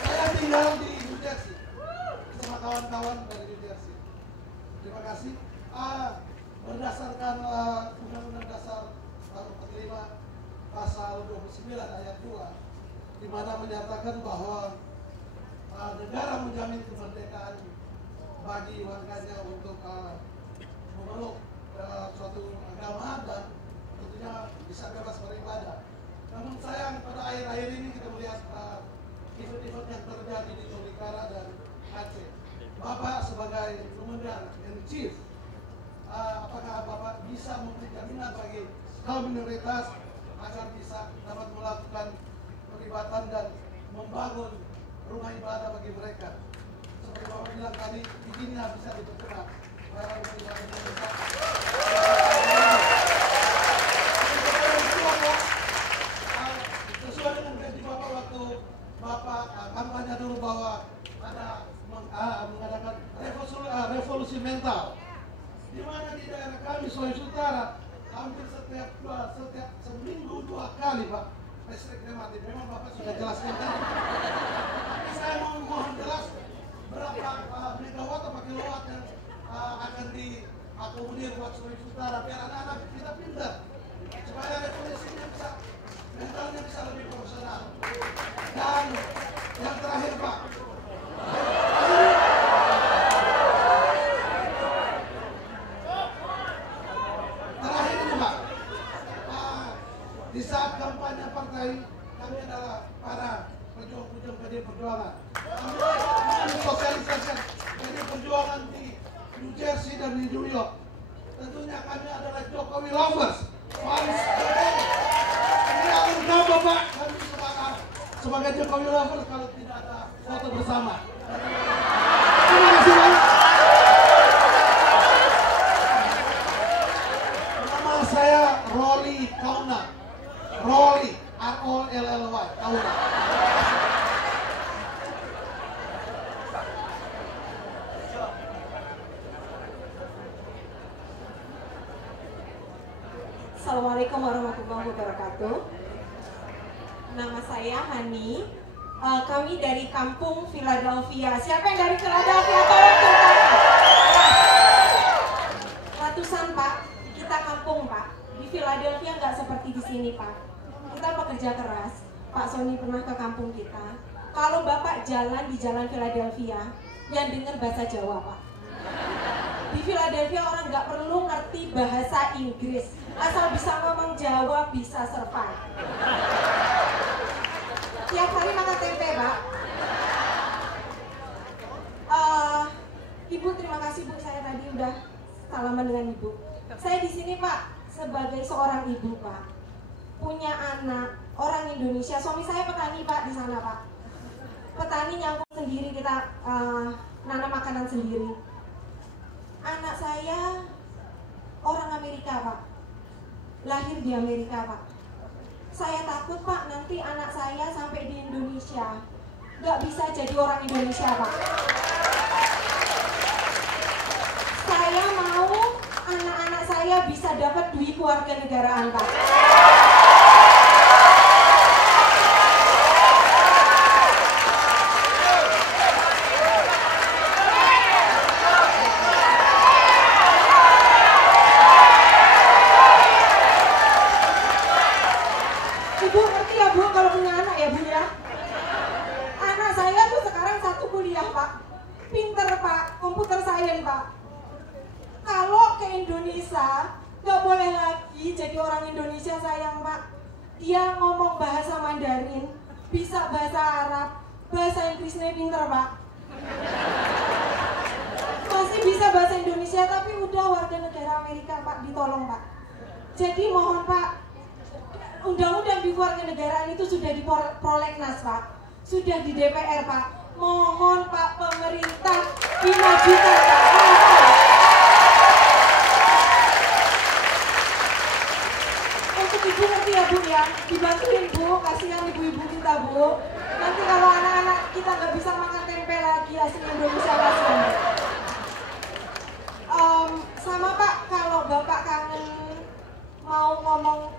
Saya tinggal di New Jersey sama kawan-kawan dari New Jersey. Terima kasih. Berdasarkan Undang-Undang Dasar 45 Pasal 29 ayat 2, di mana menyatakan bahwa negara menjamin kemerdekaan bagi warganya untuk memeluk suatu agama dan tentunya yang terjadi di Tolikara dan Aceh. Bapak sebagai Komandan and Chief, apakah Bapak bisa memberi jaminan bagi kaum minoritas agar bisa dapat melakukan peribadatan dan membangun rumah ibadah bagi mereka? Seperti Bapak bilang tadi, izinnya bisa dipercepat. Sesuai dengan janji Bapak waktu Bapak kampanye dulu bahwa ada mengadakan revolusi mental, di mana di daerah kami Sulawesi Utara hampir setiap seminggu 2 kali Pak listriknya mati. Memang Bapak sudah jelaskan tadi. Tapi saya mohon jelas berapa megawatt atau kilowatt yang akan diakomodir buat Sulawesi Utara biar anak-anak kita pintar, supaya revolusinya bisa, mentalnya bisa lebih profesional. Dan yang terakhir Pak, ini Pak, di saat kampanye partai kami adalah para pejuang-pejuang PD Perjuangan. Kami sosialisasikan PD Perjuangan di New Jersey dan di New York. Tentunya kami adalah Jokowi lovers. Ini akan kenapa Pak? Kami sebagai Jokowi lovers kalau tidak ada foto bersama. Terima kasih banyak. Nama saya Rolly Kauna. Rolly, R-O-L-L-Y, Kauna. Assalamualaikum warahmatullahi wabarakatuh. Nama saya Hani. Kami dari kampung Philadelphia. Siapa yang dari Philadelphia? Tolong tepuk ratusan Pak. Kita kampung Pak. Di Philadelphia nggak seperti di sini Pak. Kita pekerja keras. Pak Sony pernah ke kampung kita. Kalau Bapak jalan di jalan Philadelphia, yang dengar bahasa Jawa Pak. Di Philadelphia orang nggak perlu ngerti bahasa Inggris, asal bisa ngomong Jawa bisa survive. Tiap hari makan tempe Pak. Ibu terima kasih Bu, saya tadi udah salaman dengan Ibu. Saya di sini Pak sebagai seorang ibu Pak, punya anak orang Indonesia. Suami saya petani Pak di sana Pak. Petani nyangkut sendiri, kita nanam makanan sendiri. Anak saya orang Amerika Pak, lahir di Amerika Pak. Saya takut Pak nanti anak saya sampai di Indonesia nggak bisa jadi orang Indonesia Pak. Saya mau anak-anak saya bisa dapat duit kewarganegaraan Pak. Ibu ngerti ya Bu kalau punya anak ya Bu ya. Anak saya tuh sekarang 1 kuliah Pak, pinter Pak, komputer science Pak. Kalau ke Indonesia nggak boleh lagi jadi orang Indonesia sayang Pak. Dia ngomong bahasa Mandarin, bisa bahasa Arab, bahasa Inggrisnya pinter Pak. Masih bisa bahasa Indonesia tapi udah warga negara Amerika Pak, ditolong Pak. Jadi mohon Pak, undang-undang kewarganegaraan itu sudah di prolegnas Pak, sudah di DPR Pak. Mohon Pak pemerintah dimajukan Pak. Untuk Ibu ngerti ya Bu ya, dibantuin Bu, kasihan ibu-ibu kita Bu. Nanti kalau anak-anak kita nggak bisa makan tempe lagi asli Indonesia kasihan. Sama Pak, kalau Bapak kangen mau ngomong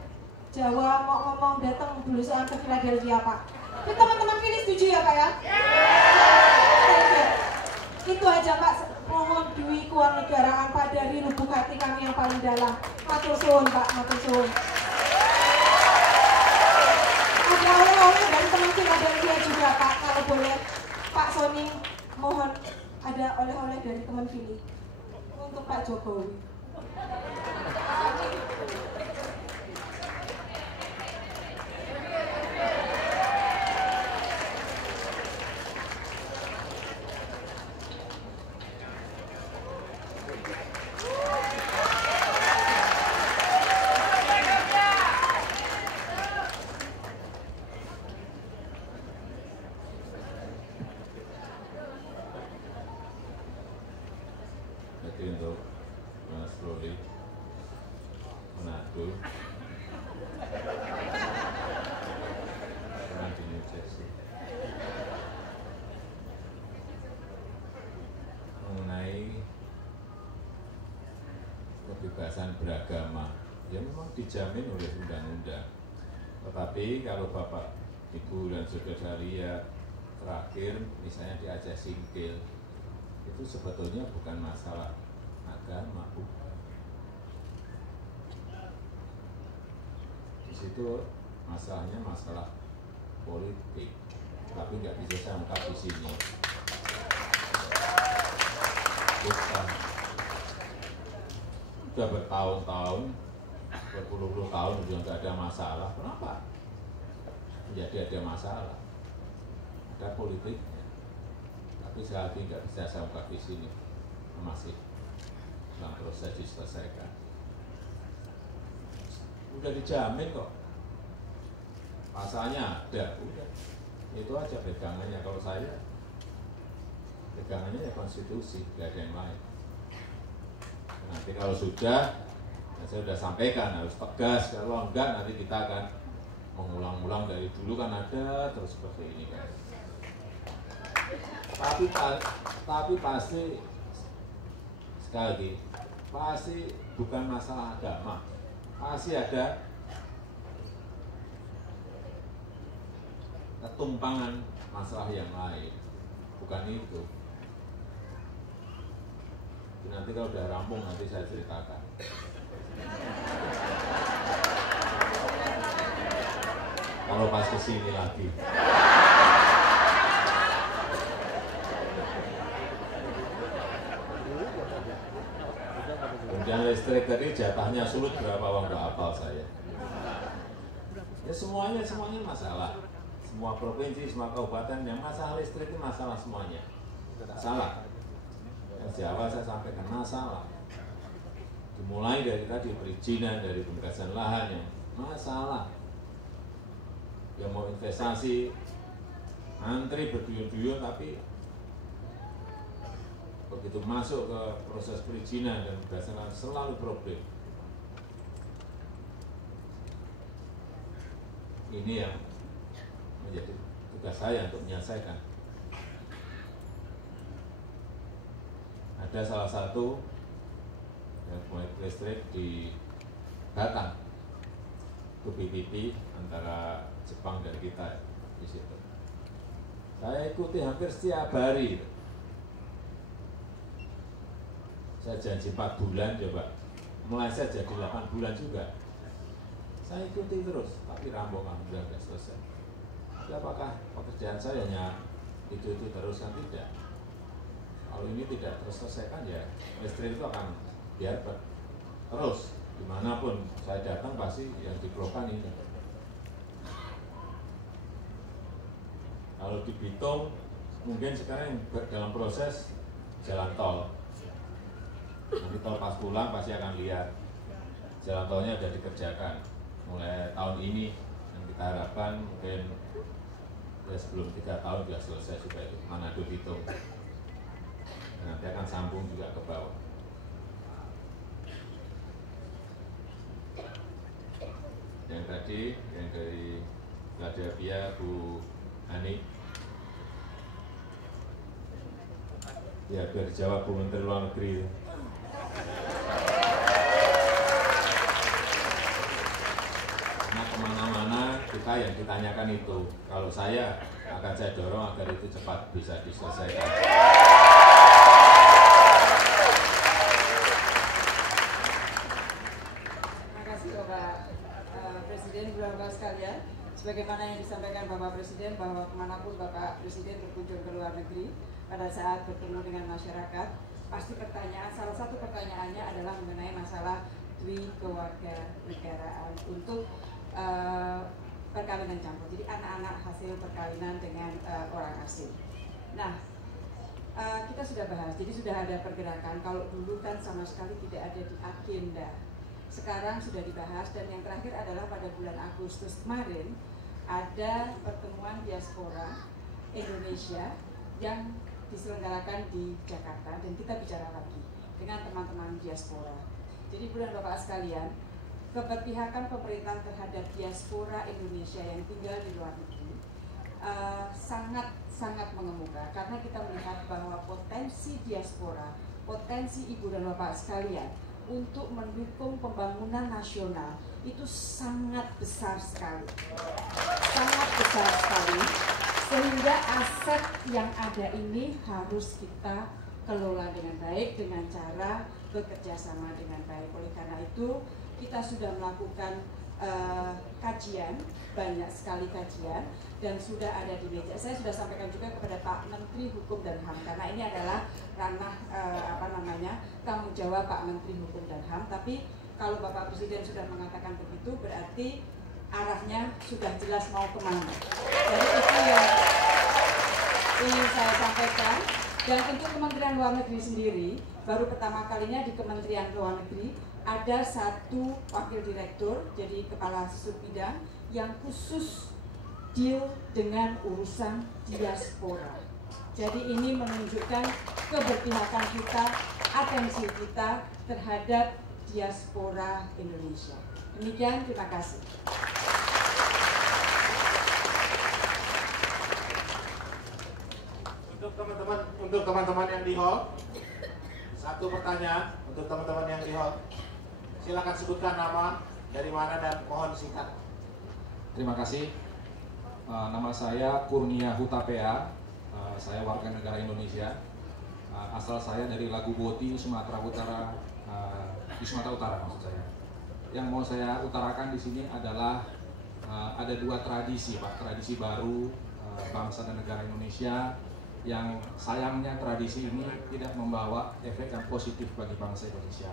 Jawa, mau ngomong datang dulu soal ke Philadelphia Pak. Tapi teman-teman pilih setuju ya Pak ya? Itu aja Pak, mohon duit kewarganegaraan Pak dari lubuk hati kami yang paling dalam. Matur suwun Pak, matur suwun. Ada oleh-oleh dari teman Philadelphia juga Pak, kalau boleh Pak Sony mohon ada oleh-oleh dari teman Philly untuk Pak Jokowi. Waduh. Pernah di New Jersey. Mengenai kebebasan beragama, ya memang dijamin oleh undang-undang. Tetapi kalau Bapak, Ibu dan Saudara lihat terakhir misalnya di Aceh Singkil, itu sebetulnya bukan masalah agama, bukan. Di situ masalahnya masalah politik, tapi nggak bisa saya angkat di sini. Bukan. Sudah bertahun-tahun, berpuluh-puluh tahun sudah nggak ada masalah. Kenapa? Jadi ada masalah. Ada politiknya. Tapi sekali lagi nggak bisa saya ungkap di sini. Masih dalam proses diselesaikan. Udah dijamin kok. Pasalnya ada, udah. Itu aja pegangannya. Kalau saya pegangannya ya konstitusi, nggak ada yang lain. Nanti kalau sudah, saya sudah sampaikan harus tegas. Kalau enggak nanti kita akan mengulang-ulang dari dulu kan ada terus seperti ini kan. Tapi pasti sekali lagi pasti bukan masalah agama, pasti ada ketumpangan masalah yang lain, bukan itu. Nanti kalau udah rampung nanti saya ceritakan. Kalau pas kesini lagi. Kemudian listrik tadi jatahnya sulit berapa uang nggak hafal saya. Ya semuanya masalah. Semua provinsi, semua kabupaten yang masalah listrik itu masalah semuanya. Salah. Jawa saya sampaikan masalah. Dimulai dari tadi perizinan, dari pembebasan lahan yang masalah. Yang mau investasi antri berduyun-duyun tapi begitu masuk ke proses perizinan dan pembebasan lahan selalu problem. Ini yang menjadi tugas saya untuk menyelesaikan. Ada salah satu proyek listrik di Batam, itu PPP antara Jepang dan kita di situ. Saya ikuti hampir setiap hari. Saya janji 4 bulan coba, meleset jadi 8 bulan juga. Saya ikuti terus, tapi rampung alhamdulillah sudah selesai. Tapi apakah pekerjaan saya hanya itu terus kan tidak? Kalau ini tidak terselesaikan ya listrik itu akan biar terus dimanapun saya datang pasti yang dikeluhkan ini. Kalau di Bitung mungkin sekarang dalam proses jalan tol. Nanti tol pas pulang pasti akan lihat jalan tolnya sudah dikerjakan mulai tahun ini yang kita harapkan mungkin ya sebelum 3 tahun sudah selesai juga itu Manado Bitung. Nanti akan sambung juga ke bawah. Yang tadi, yang dari Philadelphia, Bu Ani. Ya, biar dijawab Bu Menteri Luar Negeri. Nah, kemana-mana kita yang ditanyakan itu. Kalau saya akan saya dorong agar itu cepat bisa diselesaikan. Bapak sekalian, sebagaimana yang disampaikan Bapak Presiden bahwa kemanapun Bapak Presiden berkunjung ke luar negeri pada saat bertemu dengan masyarakat, pasti salah satu pertanyaannya adalah mengenai masalah kewarganegaraan untuk perkawinan campur, jadi anak-anak hasil perkawinan dengan orang asing. Nah, kita sudah bahas, jadi sudah ada pergerakan. Kalau dulu kan sama sekali tidak ada di agenda. Sekarang sudah dibahas dan yang terakhir adalah pada bulan Agustus kemarin ada pertemuan diaspora Indonesia yang diselenggarakan di Jakarta dan kita bicara lagi dengan teman-teman diaspora. Jadi bulan Bapak sekalian, keberpihakan pemerintah terhadap diaspora Indonesia yang tinggal di luar negeri sangat mengemuka, karena kita melihat bahwa potensi diaspora, potensi ibu dan bapak sekalian untuk mendukung pembangunan nasional itu sangat besar sekali, sehingga aset yang ada ini harus kita kelola dengan baik dengan cara bekerja sama dengan baik. Oleh karena itu kita sudah melakukan kajian, banyak sekali kajian, dan sudah ada di meja. Saya sudah sampaikan juga kepada Pak Menteri Hukum dan HAM, karena ini adalah ranah tanggung jawab Pak Menteri Hukum dan HAM. Tapi kalau Bapak Presiden sudah mengatakan begitu, berarti arahnya sudah jelas mau kemana. Jadi itu yang ingin saya sampaikan. Dan untuk Kementerian Luar Negeri sendiri, baru pertama kalinya di Kementerian Luar Negeri ada satu wakil direktur, jadi kepala subbidang yang khusus deal dengan urusan diaspora. Jadi ini menunjukkan keberpihakan kita, atensi kita terhadap diaspora Indonesia. Demikian, terima kasih. Untuk teman-teman yang di hall, satu pertanyaan untuk teman-teman yang di hall. Silakan sebutkan nama, dari mana, dan mohon singkat. Terima kasih. Nama saya Kurnia Hutapea. Saya warga negara Indonesia. Asal saya dari Lagu Boti, Sumatera Utara. Di Sumatera Utara maksud saya. Yang mau saya utarakan di sini adalah ada dua tradisi, Pak. Tradisi baru bangsa dan negara Indonesia, yang sayangnya tradisi ini tidak membawa efek yang positif bagi bangsa Indonesia.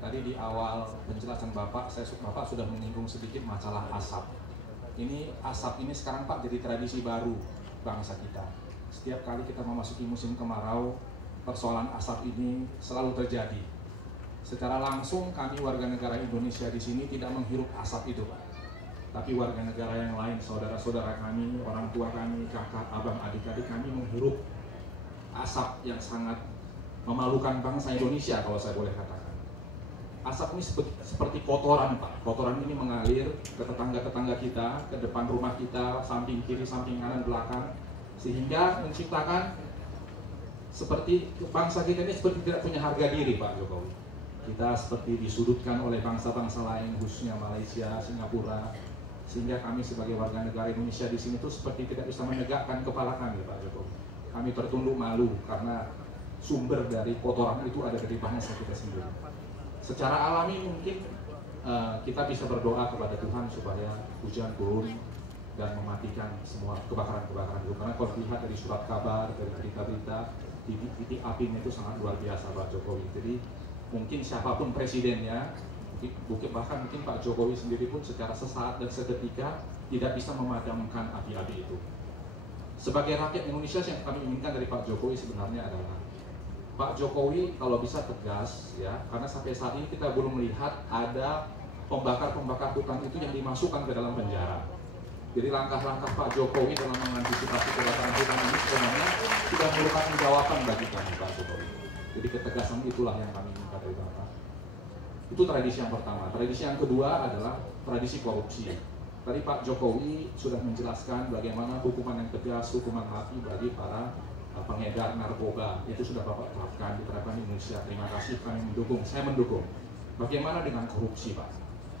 Tadi di awal penjelasan Bapak sudah menyinggung sedikit masalah asap. Ini asap ini sekarang Pak jadi tradisi baru bangsa kita. Setiap kali kita memasuki musim kemarau, persoalan asap ini selalu terjadi. Secara langsung kami warga negara Indonesia di sini tidak menghirup asap itu, Pak. Tapi warga negara yang lain, saudara-saudara kami, orang tua kami, kakak, abang, adik-adik kami menghirup asap yang sangat memalukan bangsa Indonesia kalau saya boleh katakan. Asap ini seperti kotoran, Pak. Kotoran ini mengalir ke tetangga-tetangga kita, ke depan rumah kita, samping kiri, samping kanan, belakang, sehingga menciptakan seperti bangsa kita ini seperti tidak punya harga diri, Pak Jokowi. Kita seperti disudutkan oleh bangsa-bangsa lain, khususnya Malaysia, Singapura, sehingga kami sebagai warga negara Indonesia di sini tuh seperti tidak bisa menegakkan kepala kami, Pak Jokowi. Kami tertunduk malu karena sumber dari kotoran itu ada dari bangsa kita sendiri. Secara alami mungkin kita bisa berdoa kepada Tuhan supaya hujan turun dan mematikan semua kebakaran-kebakaran itu. Karena kalau dilihat dari surat kabar, dari berita-berita, titik apinya itu sangat luar biasa, Pak Jokowi. Jadi mungkin siapapun presidennya, bahkan mungkin Pak Jokowi sendiri pun secara sesaat dan seketika tidak bisa memadamkan api-api itu. Sebagai rakyat Indonesia, yang kami inginkan dari Pak Jokowi sebenarnya adalah Pak Jokowi kalau bisa tegas, ya, karena sampai saat ini kita belum melihat ada pembakar-pembakar hutan itu yang dimasukkan ke dalam penjara. Jadi langkah-langkah Pak Jokowi dalam mengantisipasi kebakaran hutan ini sebenarnya sudah merupakan jawaban bagi kami, Pak Jokowi. Jadi ketegasan itulah yang kami minta dari Bapak. Itu tradisi yang pertama. Tradisi yang kedua adalah tradisi korupsi. Tadi Pak Jokowi sudah menjelaskan bagaimana hukuman yang tegas, hukuman mati bagi para pengedar narkoba. Itu sudah Bapak diterapkan di Indonesia. Terima kasih, kami mendukung, saya mendukung. Bagaimana dengan korupsi, Pak?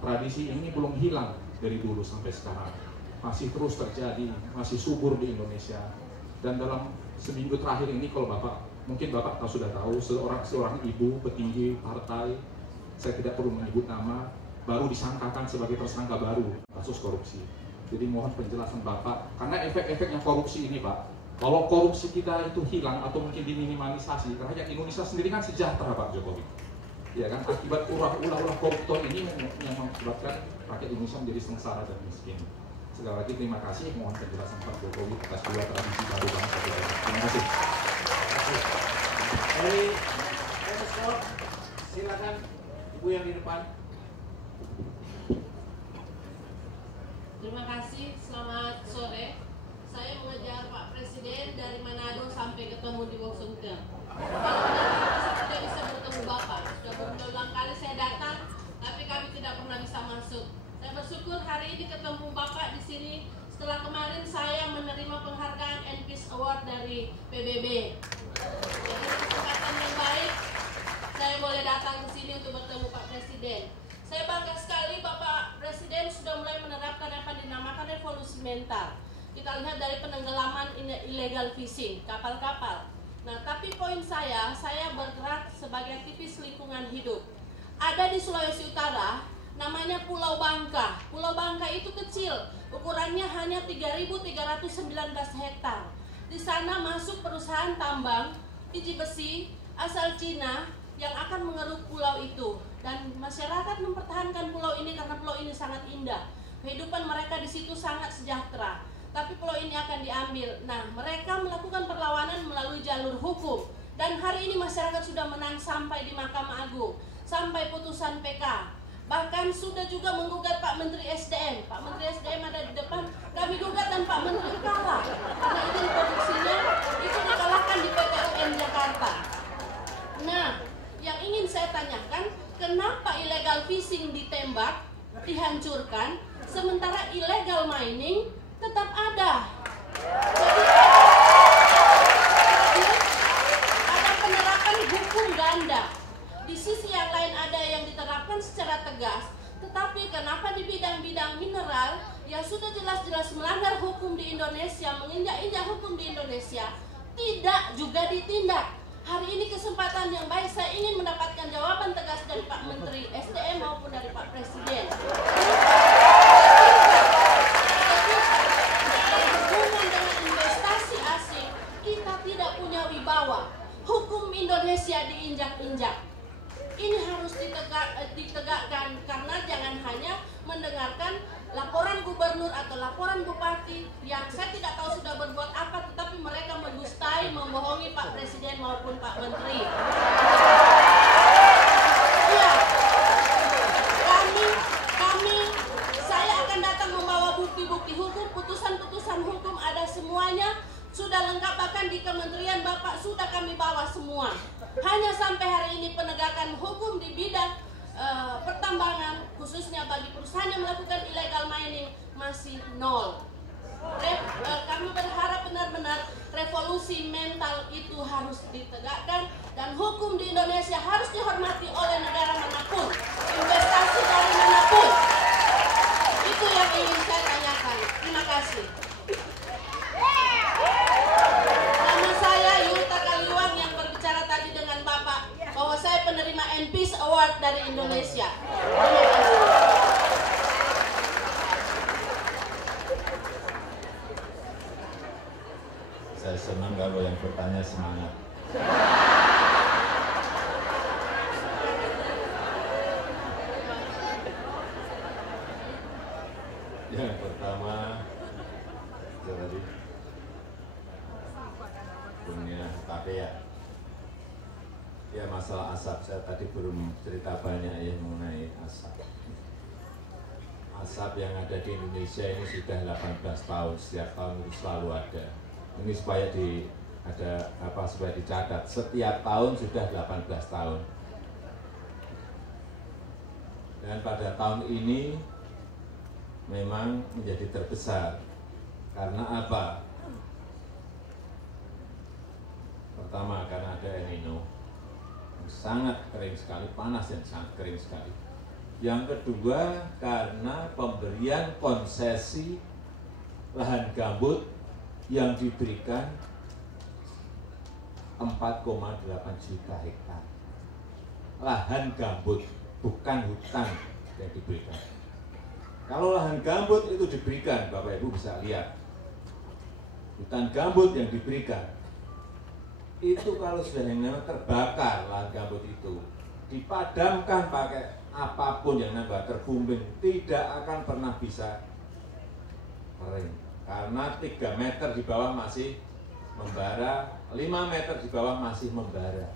Tradisi ini belum hilang dari dulu sampai sekarang. Masih terus terjadi, masih subur di Indonesia. Dan dalam seminggu terakhir ini, kalau Bapak, mungkin Bapak sudah tahu, seorang ibu petinggi partai, saya tidak perlu menyebut nama, baru disangkakan sebagai tersangka baru kasus korupsi. Jadi mohon penjelasan Bapak, karena efek-efeknya korupsi ini, Pak, kalau korupsi kita itu hilang atau mungkin diminimalisasi, rakyat Indonesia sendiri kan sejahtera, Pak Jokowi. Ya kan, akibat ulah-ulah koruptor ini yang mengakibatkan rakyat Indonesia menjadi sengsara dan miskin. Sekali lagi terima kasih, mohon penjelasan Pak Jokowi atas dua tradisi baru bangsa kita. Terima kasih. Dari Sport, silakan Ibu yang di depan. Terima kasih, selamat sore. Saya mengejar Pak Presiden dari Manado sampai ketemu di Washington. Kalau saya tidak bisa bertemu Bapak, sudah berulang kali saya datang, tapi kami tidak pernah pernah bisa masuk. Saya bersyukur hari ini ketemu Bapak di sini setelah kemarin saya menerima penghargaan NPIS Award dari PBB. Jadi kesempatan yang baik saya boleh datang ke sini untuk bertemu Pak Presiden. Saya bangga sekali Bapak Presiden sudah mulai menerapkan apa dinamakan revolusi mental. Kita lihat dari penenggelaman illegal fishing, kapal-kapal. Nah, tapi poin saya bergerak sebagai aktivis lingkungan hidup. Ada di Sulawesi Utara, namanya Pulau Bangka. Pulau Bangka itu kecil, ukurannya hanya 3.319 hektar. Di sana masuk perusahaan tambang, biji besi, asal Cina yang akan mengeruk pulau itu. Dan masyarakat mempertahankan pulau ini karena pulau ini sangat indah. Kehidupan mereka di situ sangat sejahtera. Tapi pulau ini akan diambil. Nah, mereka melakukan perlawanan melalui jalur hukum. Dan hari ini masyarakat sudah menang sampai di Mahkamah Agung, sampai putusan PK. Bahkan sudah juga menggugat Pak Menteri SDM. Pak Menteri SDM ada di depan. Kami gugat dan Pak Menteri kalah. Karena izin produksinya itu dikalahkan di PT UN Jakarta. Nah, yang ingin saya tanyakan, kenapa illegal fishing ditembak, dihancurkan, sementara illegal mining tetap ada. Jadi ada penerapan hukum ganda. Di sisi yang lain ada yang diterapkan secara tegas. Tetapi kenapa di bidang-bidang mineral yang sudah jelas-jelas melanggar hukum di Indonesia, menginjak-injak hukum di Indonesia, tidak juga ditindak? Hari ini kesempatan yang baik, saya ingin mendapatkan jawaban tegas dari Pak Menteri SDM maupun dari Pak Presiden. Berhubungan dengan investasi asing, kita tidak punya wibawa. Hukum Indonesia diinjak-injak. Ini harus ditegakkan karena jangan hanya mendengarkan laporan gubernur atau laporan bupati yang saya tidak tahu sudah berbuat apa, tetapi mereka mendustai, membohongi Pak Presiden maupun Pak Menteri. Iya, saya akan datang membawa bukti-bukti hukum, putusan-putusan hukum ada semuanya, sudah lengkap, bahkan di kementerian Bapak sudah kami bawa semua. Hanya sampai hari ini penegakan hukum di bidang pertambangan, khususnya bagi perusahaan yang melakukan illegal mining, masih nol. Kami berharap benar-benar revolusi mental itu harus ditegakkan dan hukum di Indonesia harus dihormati oleh negara manapun, investasi dari manapun. Itu yang ingin saya tanyakan. Terima kasih. Nama saya Yulta Kaliwang yang berbicara tadi dengan Bapak bahwa saya penerima NPIS Award dari Indonesia. Terima kasih. Saya senang kalau yang bertanya semangat. Yang pertama, tadi punya KPA. Ya, masalah asap, saya tadi belum cerita banyak ya mengenai asap. Asap yang ada di Indonesia ini sudah 18 tahun, setiap tahun itu selalu ada. Ini supaya supaya dicatat, setiap tahun sudah 18 tahun. Dan pada tahun ini memang menjadi terbesar. Karena apa? Pertama, karena ada El Nino, sangat kering sekali, panas dan sangat kering sekali. Yang kedua, karena pemberian konsesi lahan gambut yang diberikan 4,8 juta hektar. Lahan gambut, bukan hutan yang diberikan. Kalau lahan gambut itu diberikan, Bapak Ibu bisa lihat, hutan gambut yang diberikan, itu kalau sudah yang terbakar lahan gambut itu, dipadamkan pakai apapun yang nambah terbumbing, tidak akan pernah bisa kering. Karena 3 meter di bawah masih membara, 5 meter di bawah masih membara.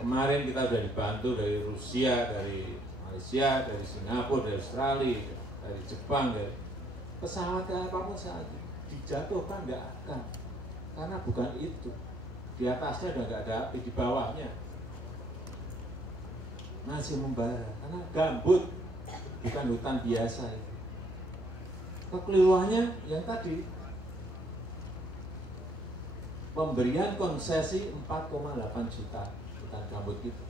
Kemarin kita sudah dibantu dari Rusia, dari Malaysia, dari Singapura, dari Australia, dari Jepang, dari pesawat apapun saat dijatuhkan nggak akan, karena bukan itu. Di atasnya udah nggak ada api, di bawahnya. masih membara karena gambut, bukan hutan biasa. Kekeliruannya yang tadi, pemberian konsesi 4,8 juta hutan gambut itu.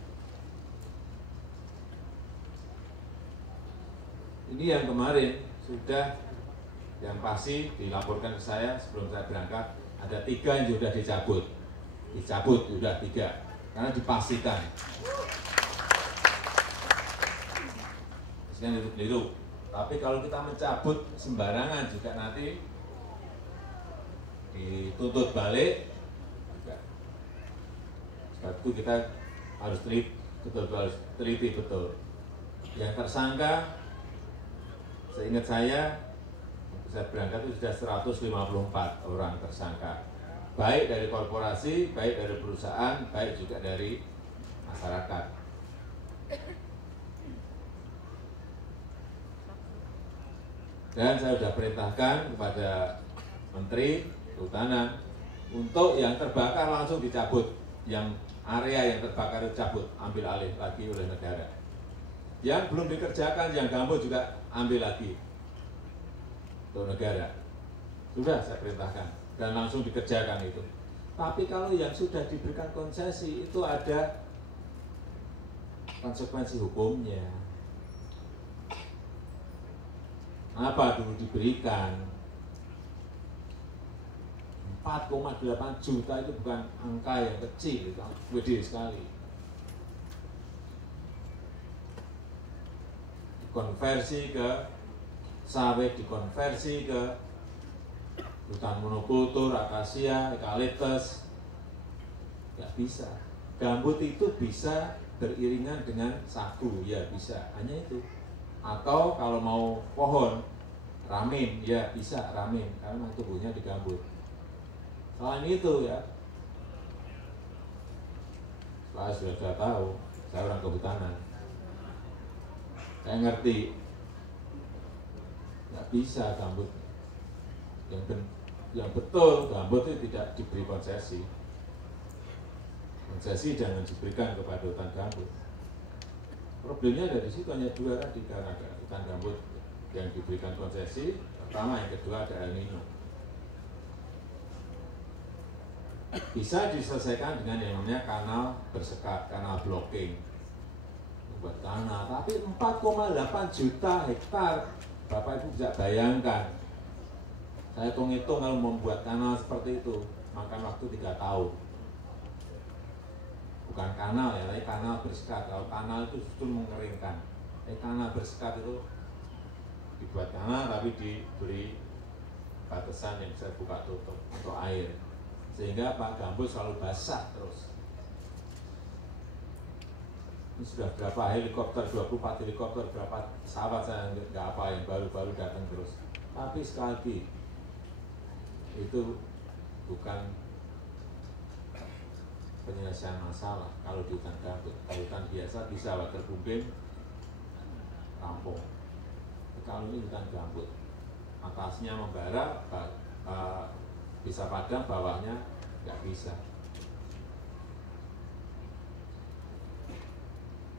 Ini yang kemarin sudah, yang pasti dilaporkan ke saya sebelum saya berangkat, ada 3 yang sudah dicabut sudah 3 karena dipastikan. Sekian itu. Tapi kalau kita mencabut sembarangan juga nanti dituntut balik. Sebab itu kita harus teliti betul. Yang tersangka, seingat saya berangkat itu sudah 154 orang tersangka, baik dari korporasi, baik dari perusahaan, baik juga dari masyarakat. Dan saya sudah perintahkan kepada Menteri Kehutanan untuk yang terbakar langsung dicabut, yang area yang terbakar dicabut, ambil alih lagi oleh negara. Yang belum dikerjakan, yang gambut juga ambil lagi untuk negara. Sudah saya perintahkan dan langsung dikerjakan itu. Tapi kalau yang sudah diberikan konsesi itu ada konsekuensi hukumnya. Apa dulu diberikan 4,8 juta itu bukan angka yang kecil, itu gede sekali. Dikonversi ke sawit, dikonversi ke hutan monokultur, akasia, eukaliptus, nggak bisa. Gambut itu bisa beriringan dengan sagu, ya bisa, hanya itu. Atau kalau mau pohon ramin, ya bisa ramin karena tubuhnya di gambut. Selain itu ya, saya sudah tahu, saya orang kehutanan, saya ngerti, nggak bisa gambut. Yang betul gambut itu tidak diberi konsesi. Konsesi jangan diberikan kepada hutan gambut. Problemnya dari situ hanya 2 tadi, karena ada hutan gambut yang diberikan konsesi. Pertama, yang kedua ada El Nino. Bisa diselesaikan dengan yang namanya kanal bersekat, kanal blocking, membuat kanal. Tapi 4,8 juta hektar, Bapak Ibu bisa bayangkan. Saya hitung-hitung kalau membuat kanal seperti itu makan waktu 3 tahun. Bukan kanal ya, tapi kanal bersekat. Kalau kanal itu justru mengeringkan. Kanal bersekat itu dibuat kanal tapi diberi batasan yang bisa buka tutup untuk air, sehingga Pak gambut selalu basah terus. Ini sudah berapa helikopter, 24 helikopter, berapa pesawat saya nggak apa yang baru-baru datang terus. Tapi sekali lagi itu bukan penyelesaian masalah kalau di hutan gambut. Kalau hutan biasa bisa waterbombing rampung. Kalau ini hutan gambut, atasnya membara, bisa padam, bawahnya nggak bisa.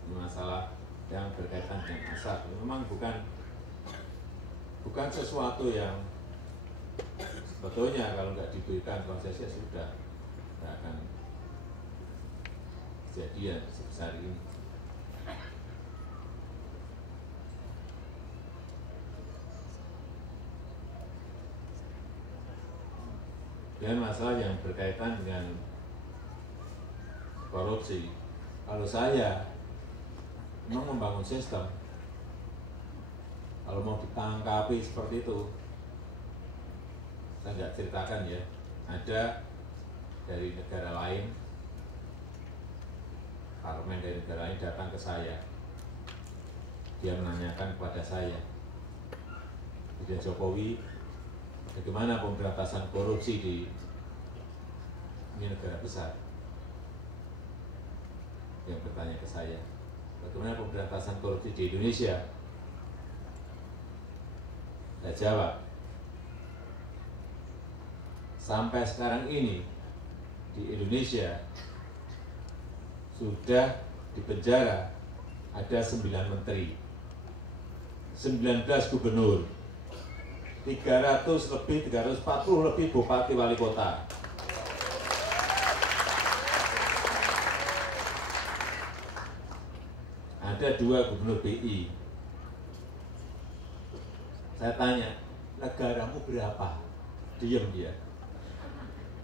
Ini masalah yang berkaitan dengan asap. Memang bukan sesuatu yang sebetulnya kalau nggak diberikan konsesi sudah nggak akan kejadian sebesar ini. Dan masalah yang berkaitan dengan korupsi, kalau saya memang membangun sistem, kalau mau ditangkapi seperti itu, saya nggak ceritakan ya, ada dari negara lain, parlemen dari negara lain datang ke saya, dia menanyakan kepada saya, Presiden Jokowi, bagaimana pemberantasan korupsi di ini negara besar? Yang bertanya ke saya, bagaimana pemberantasan korupsi di Indonesia? Saya jawab, sampai sekarang ini di Indonesia sudah dipenjara ada 9 menteri, 19 gubernur, 340 lebih bupati wali kota. Ada 2 gubernur BI. Saya tanya, negaramu berapa? Diam dia.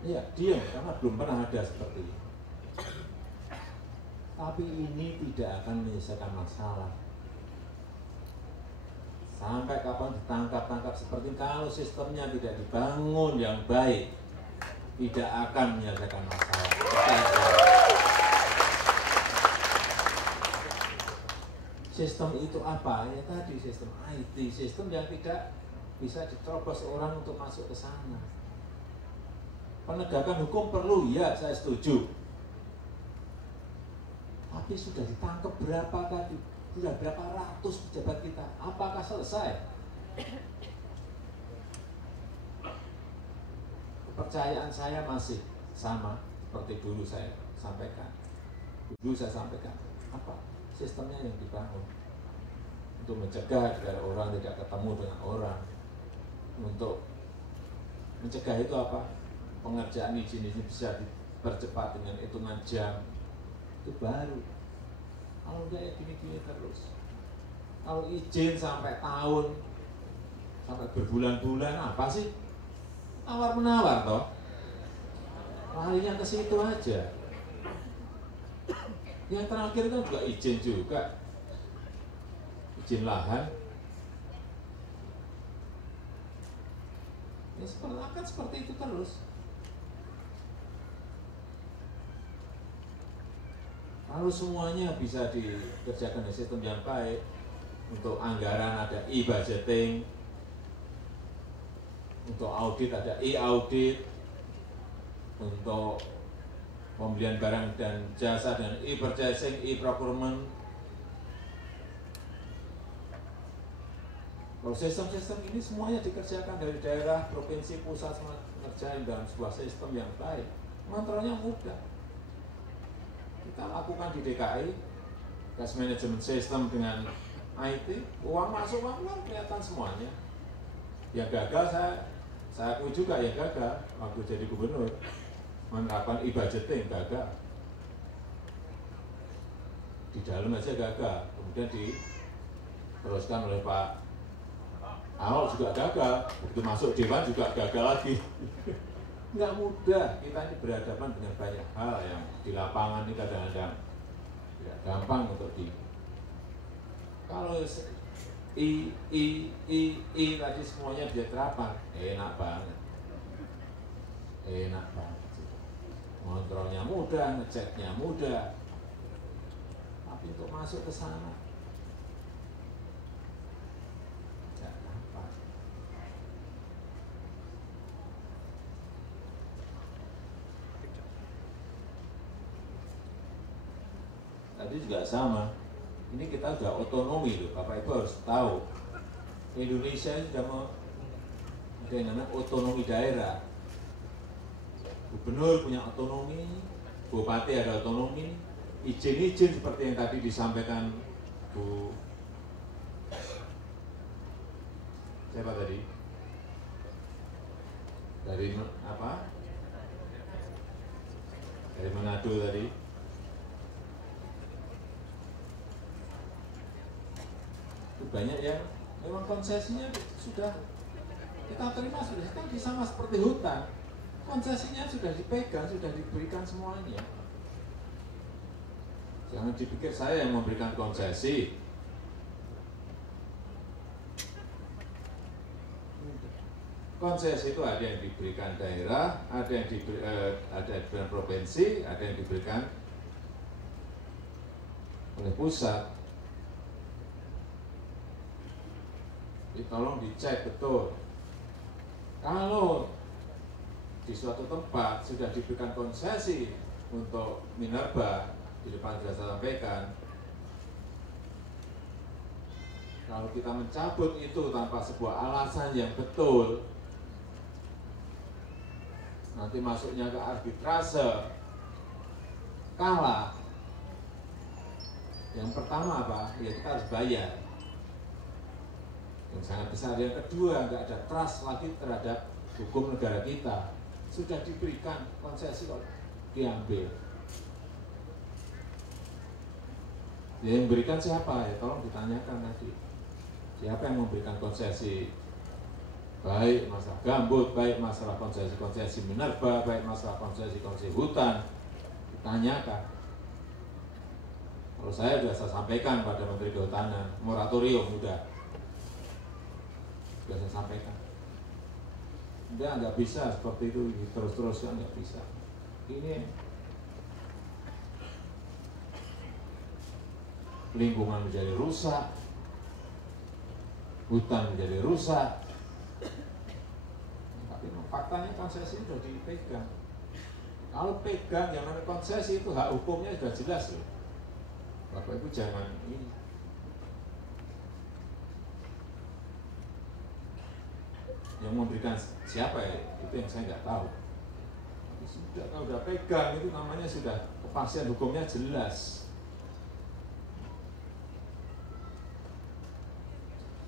Iya, diam karena belum pernah ada seperti ini. Tapi ini tidak akan menyelesaikan masalah. Sampai kapan ditangkap-tangkap seperti ini, kalau sistemnya tidak dibangun yang baik, tidak akan menyelesaikan masalah. Sistem itu apa? Ya tadi sistem IT, sistem yang tidak bisa diterobos orang untuk masuk ke sana. Penegakan hukum perlu, ya saya setuju. Tapi sudah ditangkap berapa tadi? Sudah berapa ratus pejabat kita? Apakah selesai? Kepercayaan saya masih sama seperti dulu saya sampaikan. Dulu saya sampaikan apa? Sistemnya yang dibangun untuk mencegah agar orang tidak ketemu dengan orang. Untuk mencegah itu apa? Pengerjaan izin ini bisa dipercepat dengan hitungan jam. Itu baru. Kalau udah ya gini-gini terus. Kalau izin sampai tahun, sampai berbulan-bulan, apa sih? Tawar-menawar toh. Larinya ke situ aja. Yang terakhir kan juga izin juga. Izin lahan. Ya akan seperti itu terus. Kalau semuanya bisa dikerjakan di sistem yang baik, untuk anggaran ada e-budgeting, untuk audit ada e-audit, untuk pembelian barang dan jasa dengan e-purchasing, e-procurement. Kalau sistem-sistem ini semuanya dikerjakan dari daerah, provinsi, pusat, semua ngerjain dalam sebuah sistem yang baik, kontrolnya mudah. Kita lakukan di DKI, cash management system dengan IT, uang masuk, uang keluar, kelihatan semuanya. Yang gagal saya akui juga yang gagal waktu jadi gubernur, menerapkan e-budgeting gagal. Di dalam aja gagal, kemudian diteruskan oleh Pak Ahok juga gagal, begitu masuk dewan juga gagal lagi. Nggak mudah, kita ini berhadapan dengan banyak hal yang di lapangan ini kadang-kadang tidak gampang untuk kalau tadi semuanya bisa terapan, enak banget. Enak banget. Kontrolnya mudah, ngeceknya mudah. Tapi untuk masuk ke sana tidak gampang. Tadi juga sama. Ini kita sudah otonomi loh, Bapak Ibu harus tahu. Indonesia sudah ada yang namanya otonomi daerah. Gubernur punya otonomi, bupati ada otonomi, izin-izin seperti yang tadi disampaikan Bu siapa tadi? Dari apa? Dari Manado tadi. Banyak yang memang konsesinya sudah kita terima, sudah kan sama seperti hutan, konsesinya sudah dipegang, sudah diberikan semuanya. Jangan dipikir saya yang memberikan konsesi. Konsesi itu ada yang diberikan daerah, ada yang diberikan provinsi, ada yang diberikan oleh pusat. Tolong dicek betul. Kalau di suatu tempat sudah diberikan konsesi untuk minerba, di depan sudah saya sampaikan, kalau kita mencabut itu tanpa sebuah alasan yang betul, nanti masuknya ke arbitrase, kalah, Yang pertama apa? Ya kita harus bayar. Yang sangat besar. Yang kedua, nggak ada trust lagi terhadap hukum negara kita. Sudah diberikan konsesi kok diambil. Ya, yang memberikan siapa? Ya tolong ditanyakan tadi. Siapa yang memberikan konsesi? Baik masalah gambut, baik masalah konsesi minerba, baik masalah konsesi hutan, ditanyakan. Kalau saya sudah sampaikan pada Menteri Kehutanan, moratorium sudah saya sampaikan. Nggak bisa seperti itu terus-terusan, nggak bisa. Ini lingkungan menjadi rusak, hutan menjadi rusak. Tapi faktanya konsesi sudah dipegang. Kalau pegang yang namanya konsesi itu hak hukumnya sudah jelas loh. Bapak Ibu jangan ini. Yang memberikan siapa ya? Itu yang saya nggak tahu. Tapi sudah kalau sudah pegang itu namanya sudah kepastian hukumnya jelas.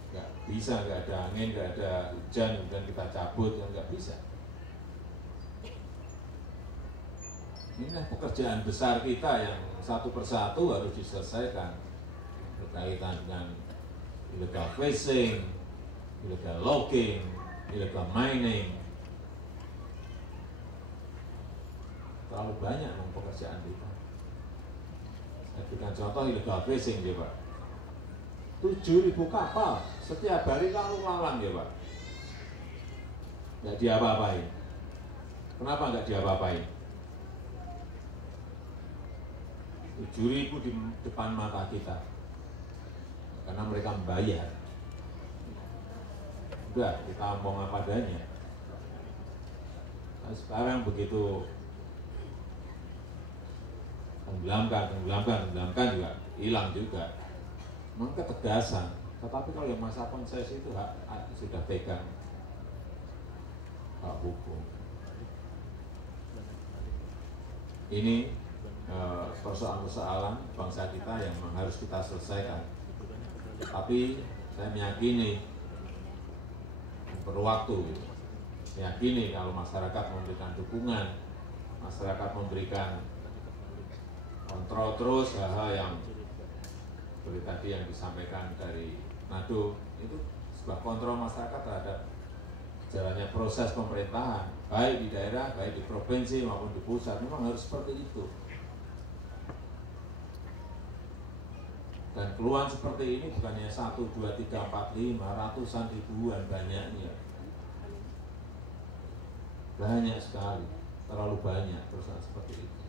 Nggak bisa, nggak ada angin, nggak ada hujan, dan kita cabut, yang nggak bisa. Inilah pekerjaan besar kita yang satu persatu harus diselesaikan berkaitan dengan illegal fishing, illegal logging, illegal mining. Terlalu banyak pekerjaan kita. Saya berikan contoh illegal fishing ya Pak. 7.000 kapal setiap hari lalu lalang ya Pak. Nggak diapa-apain. Kenapa nggak diapa-apain? 7.000 di depan mata kita. Karena mereka membayar. Udah, kita ngomong apa adanya. Nah, sekarang begitu tenggelamkan juga hilang juga. Memang ketegasan. Tetapi kalau yang masa konsesi itu sudah pegang hak hukum. Ini persoalan-persoalan bangsa kita yang harus kita selesaikan. Tapi saya meyakini perlu waktu. Meyakini kalau masyarakat memberikan dukungan, masyarakat memberikan kontrol terus hal-hal yang seperti tadi yang disampaikan dari Nado, itu sebuah kontrol masyarakat terhadap jalannya proses pemerintahan, baik di daerah, baik di provinsi maupun di pusat, memang harus seperti itu. Dan keluhan seperti ini bukannya 1, 2, 3, 4, 5, ratusan ribuan banyaknya. Banyak sekali, terlalu banyak perusahaan seperti itu.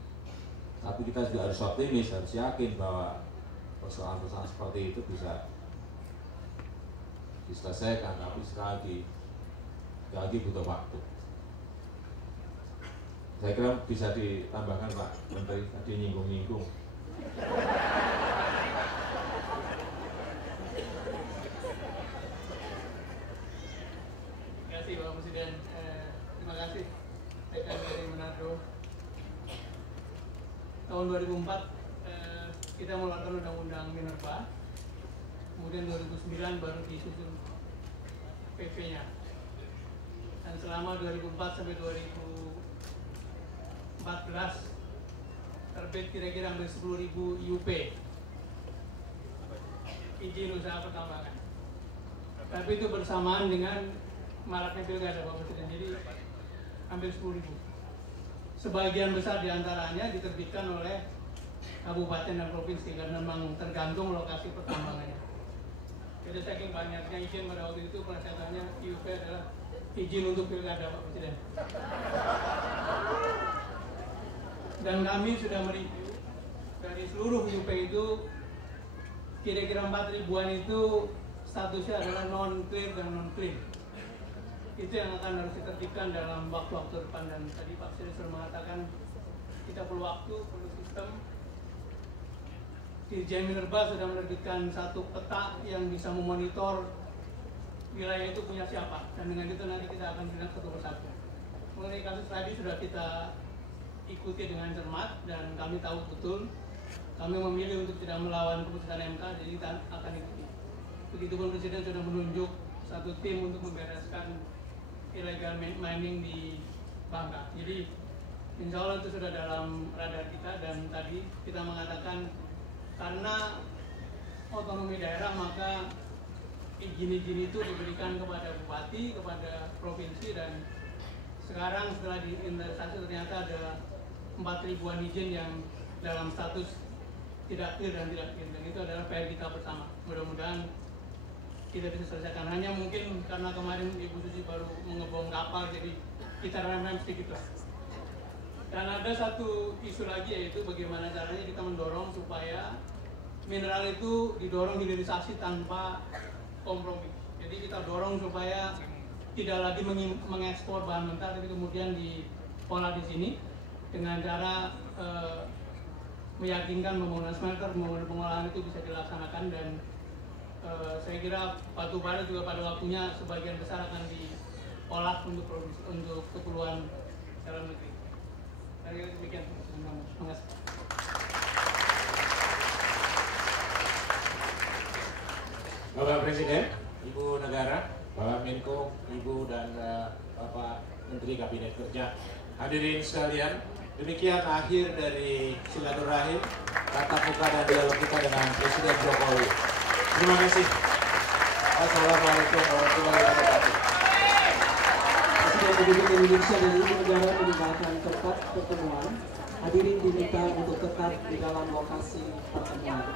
Tapi kita juga harus optimis, harus yakin bahwa persoalan-persoalan seperti itu bisa diselesaikan. Tapi sekali lagi butuh waktu. Saya kira bisa ditambahkan Pak Menteri, tadi nyinggung-nyinggung. Terima kasih Bapak Presiden. Terima kasih rekan dari Manado. Tahun 2004 kita mengeluarkan undang-undang minerba. Kemudian 2009 baru disusun PP-nya. Dan selama 2004 sampai 2014 terbit kira-kira hampir 10.000 IUP, izin usaha pertambangan. Tapi itu bersamaan dengan maraknya pilkada Bapak Presiden, jadi hampir 10.000. Sebagian besar diantaranya diterbitkan oleh kabupaten dan provinsi karena memang tergantung lokasi pertambangannya. Jadi saking banyaknya izin pada waktu itu, pelaksanaannya IUP adalah izin untuk pilkada Pak Presiden. Dan kami sudah mereview dari seluruh IUP itu kira-kira 4.000-an itu statusnya adalah non-clear dan non-clean. Itu yang akan harus ditertibkan dalam waktu-waktu depan. Dan tadi Pak Presiden sudah mengatakan kita perlu waktu, perlu sistem. Dirjen Minerba sudah menerbitkan satu peta yang bisa memonitor wilayah itu punya siapa, dan dengan itu nanti kita akan tindak satu persatu. Mengenai kasus tadi sudah kita ikuti dengan cermat dan kami tahu betul kami memilih untuk tidak melawan keputusan MK, jadi kita akan ikuti. Begitupun Presiden sudah menunjuk satu tim untuk membereskan illegal mining di Bangka. Jadi insya Allah itu sudah dalam radar kita, dan tadi kita mengatakan karena otonomi daerah maka izin-izin itu diberikan kepada bupati, kepada provinsi, dan sekarang setelah diinventarisasi ternyata ada 4.000-an izin yang dalam status tidak clear dan tidak clear, dan itu adalah PR kita bersama. Mudah-mudahan kita bisa selesaikan. Hanya mungkin karena kemarin Ibu Susi baru mengebom kapal, jadi kita rem-rem sedikit lah. Dan ada satu isu lagi, yaitu bagaimana caranya kita mendorong supaya mineral itu didorong hilirisasi tanpa kompromi. Jadi kita dorong supaya tidak lagi mengekspor bahan mentah, tapi kemudian diolah di sini dengan cara meyakinkan pembangunan smelter, pembangunan pengolahan itu bisa dilaksanakan, dan saya kira batu bara juga pada waktunya sebagian besar akan diolah untuk keperluan dalam negeri. Saya kira demikian. Terima kasih. Bapak Presiden, Ibu Negara, Bapak Menko, Ibu dan Bapak Menteri Kabinet Kerja, hadirin sekalian, demikian akhir dari silaturahim, tatap muka dan dialog kita dengan Presiden Jokowi. Terima kasih. Wassalamualaikum warahmatullahi wabarakatuh. Presiden Republik Indonesia dan Ibu Negara meninggalkan tempat pertemuan. Hadirin diminta untuk tetap di dalam lokasi pertemuan.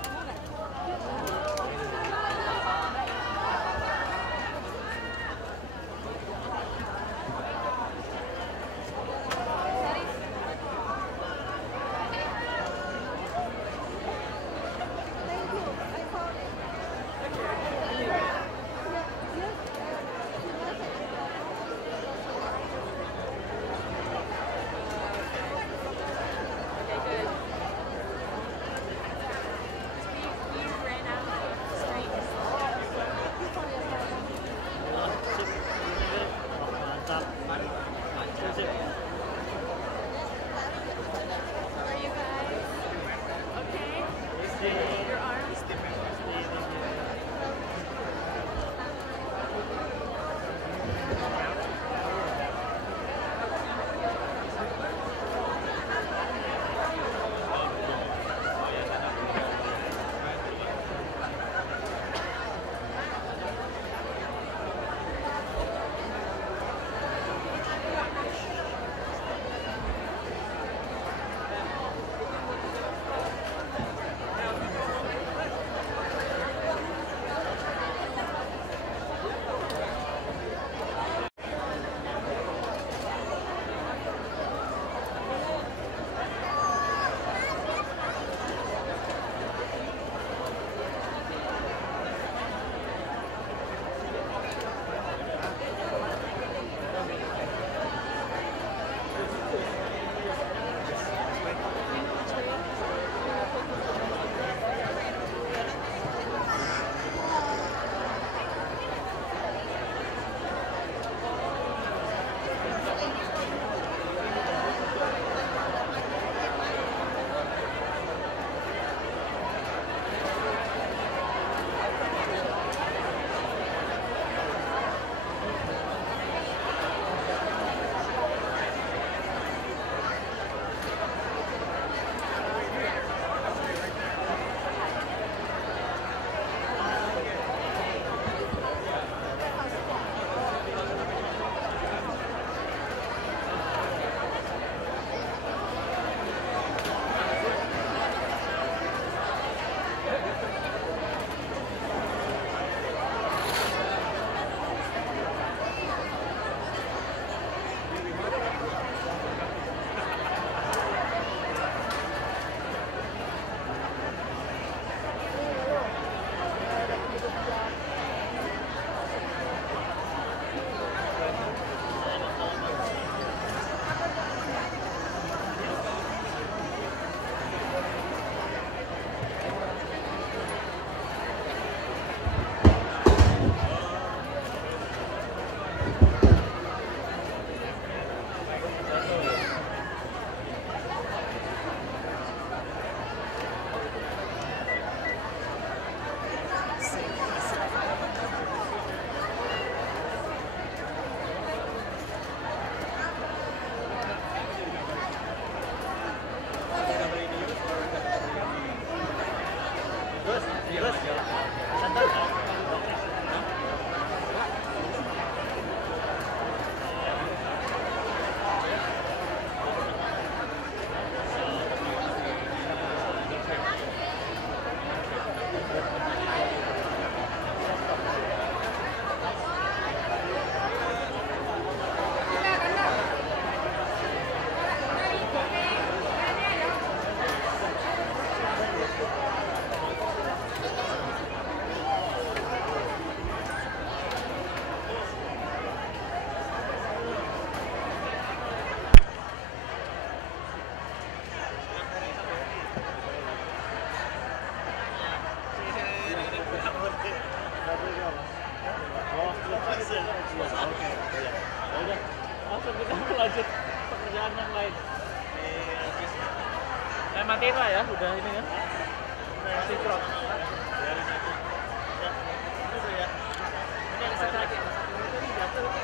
lanjut pekerjaan yang lain. Saya matiin lah ya, udah ini ya. Masih crop. Biarin aja. Ya, itu ya. Ini yang saya lagi. Ini jatuh.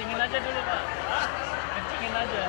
Kencingin aja dulu Pak. Kencingin aja.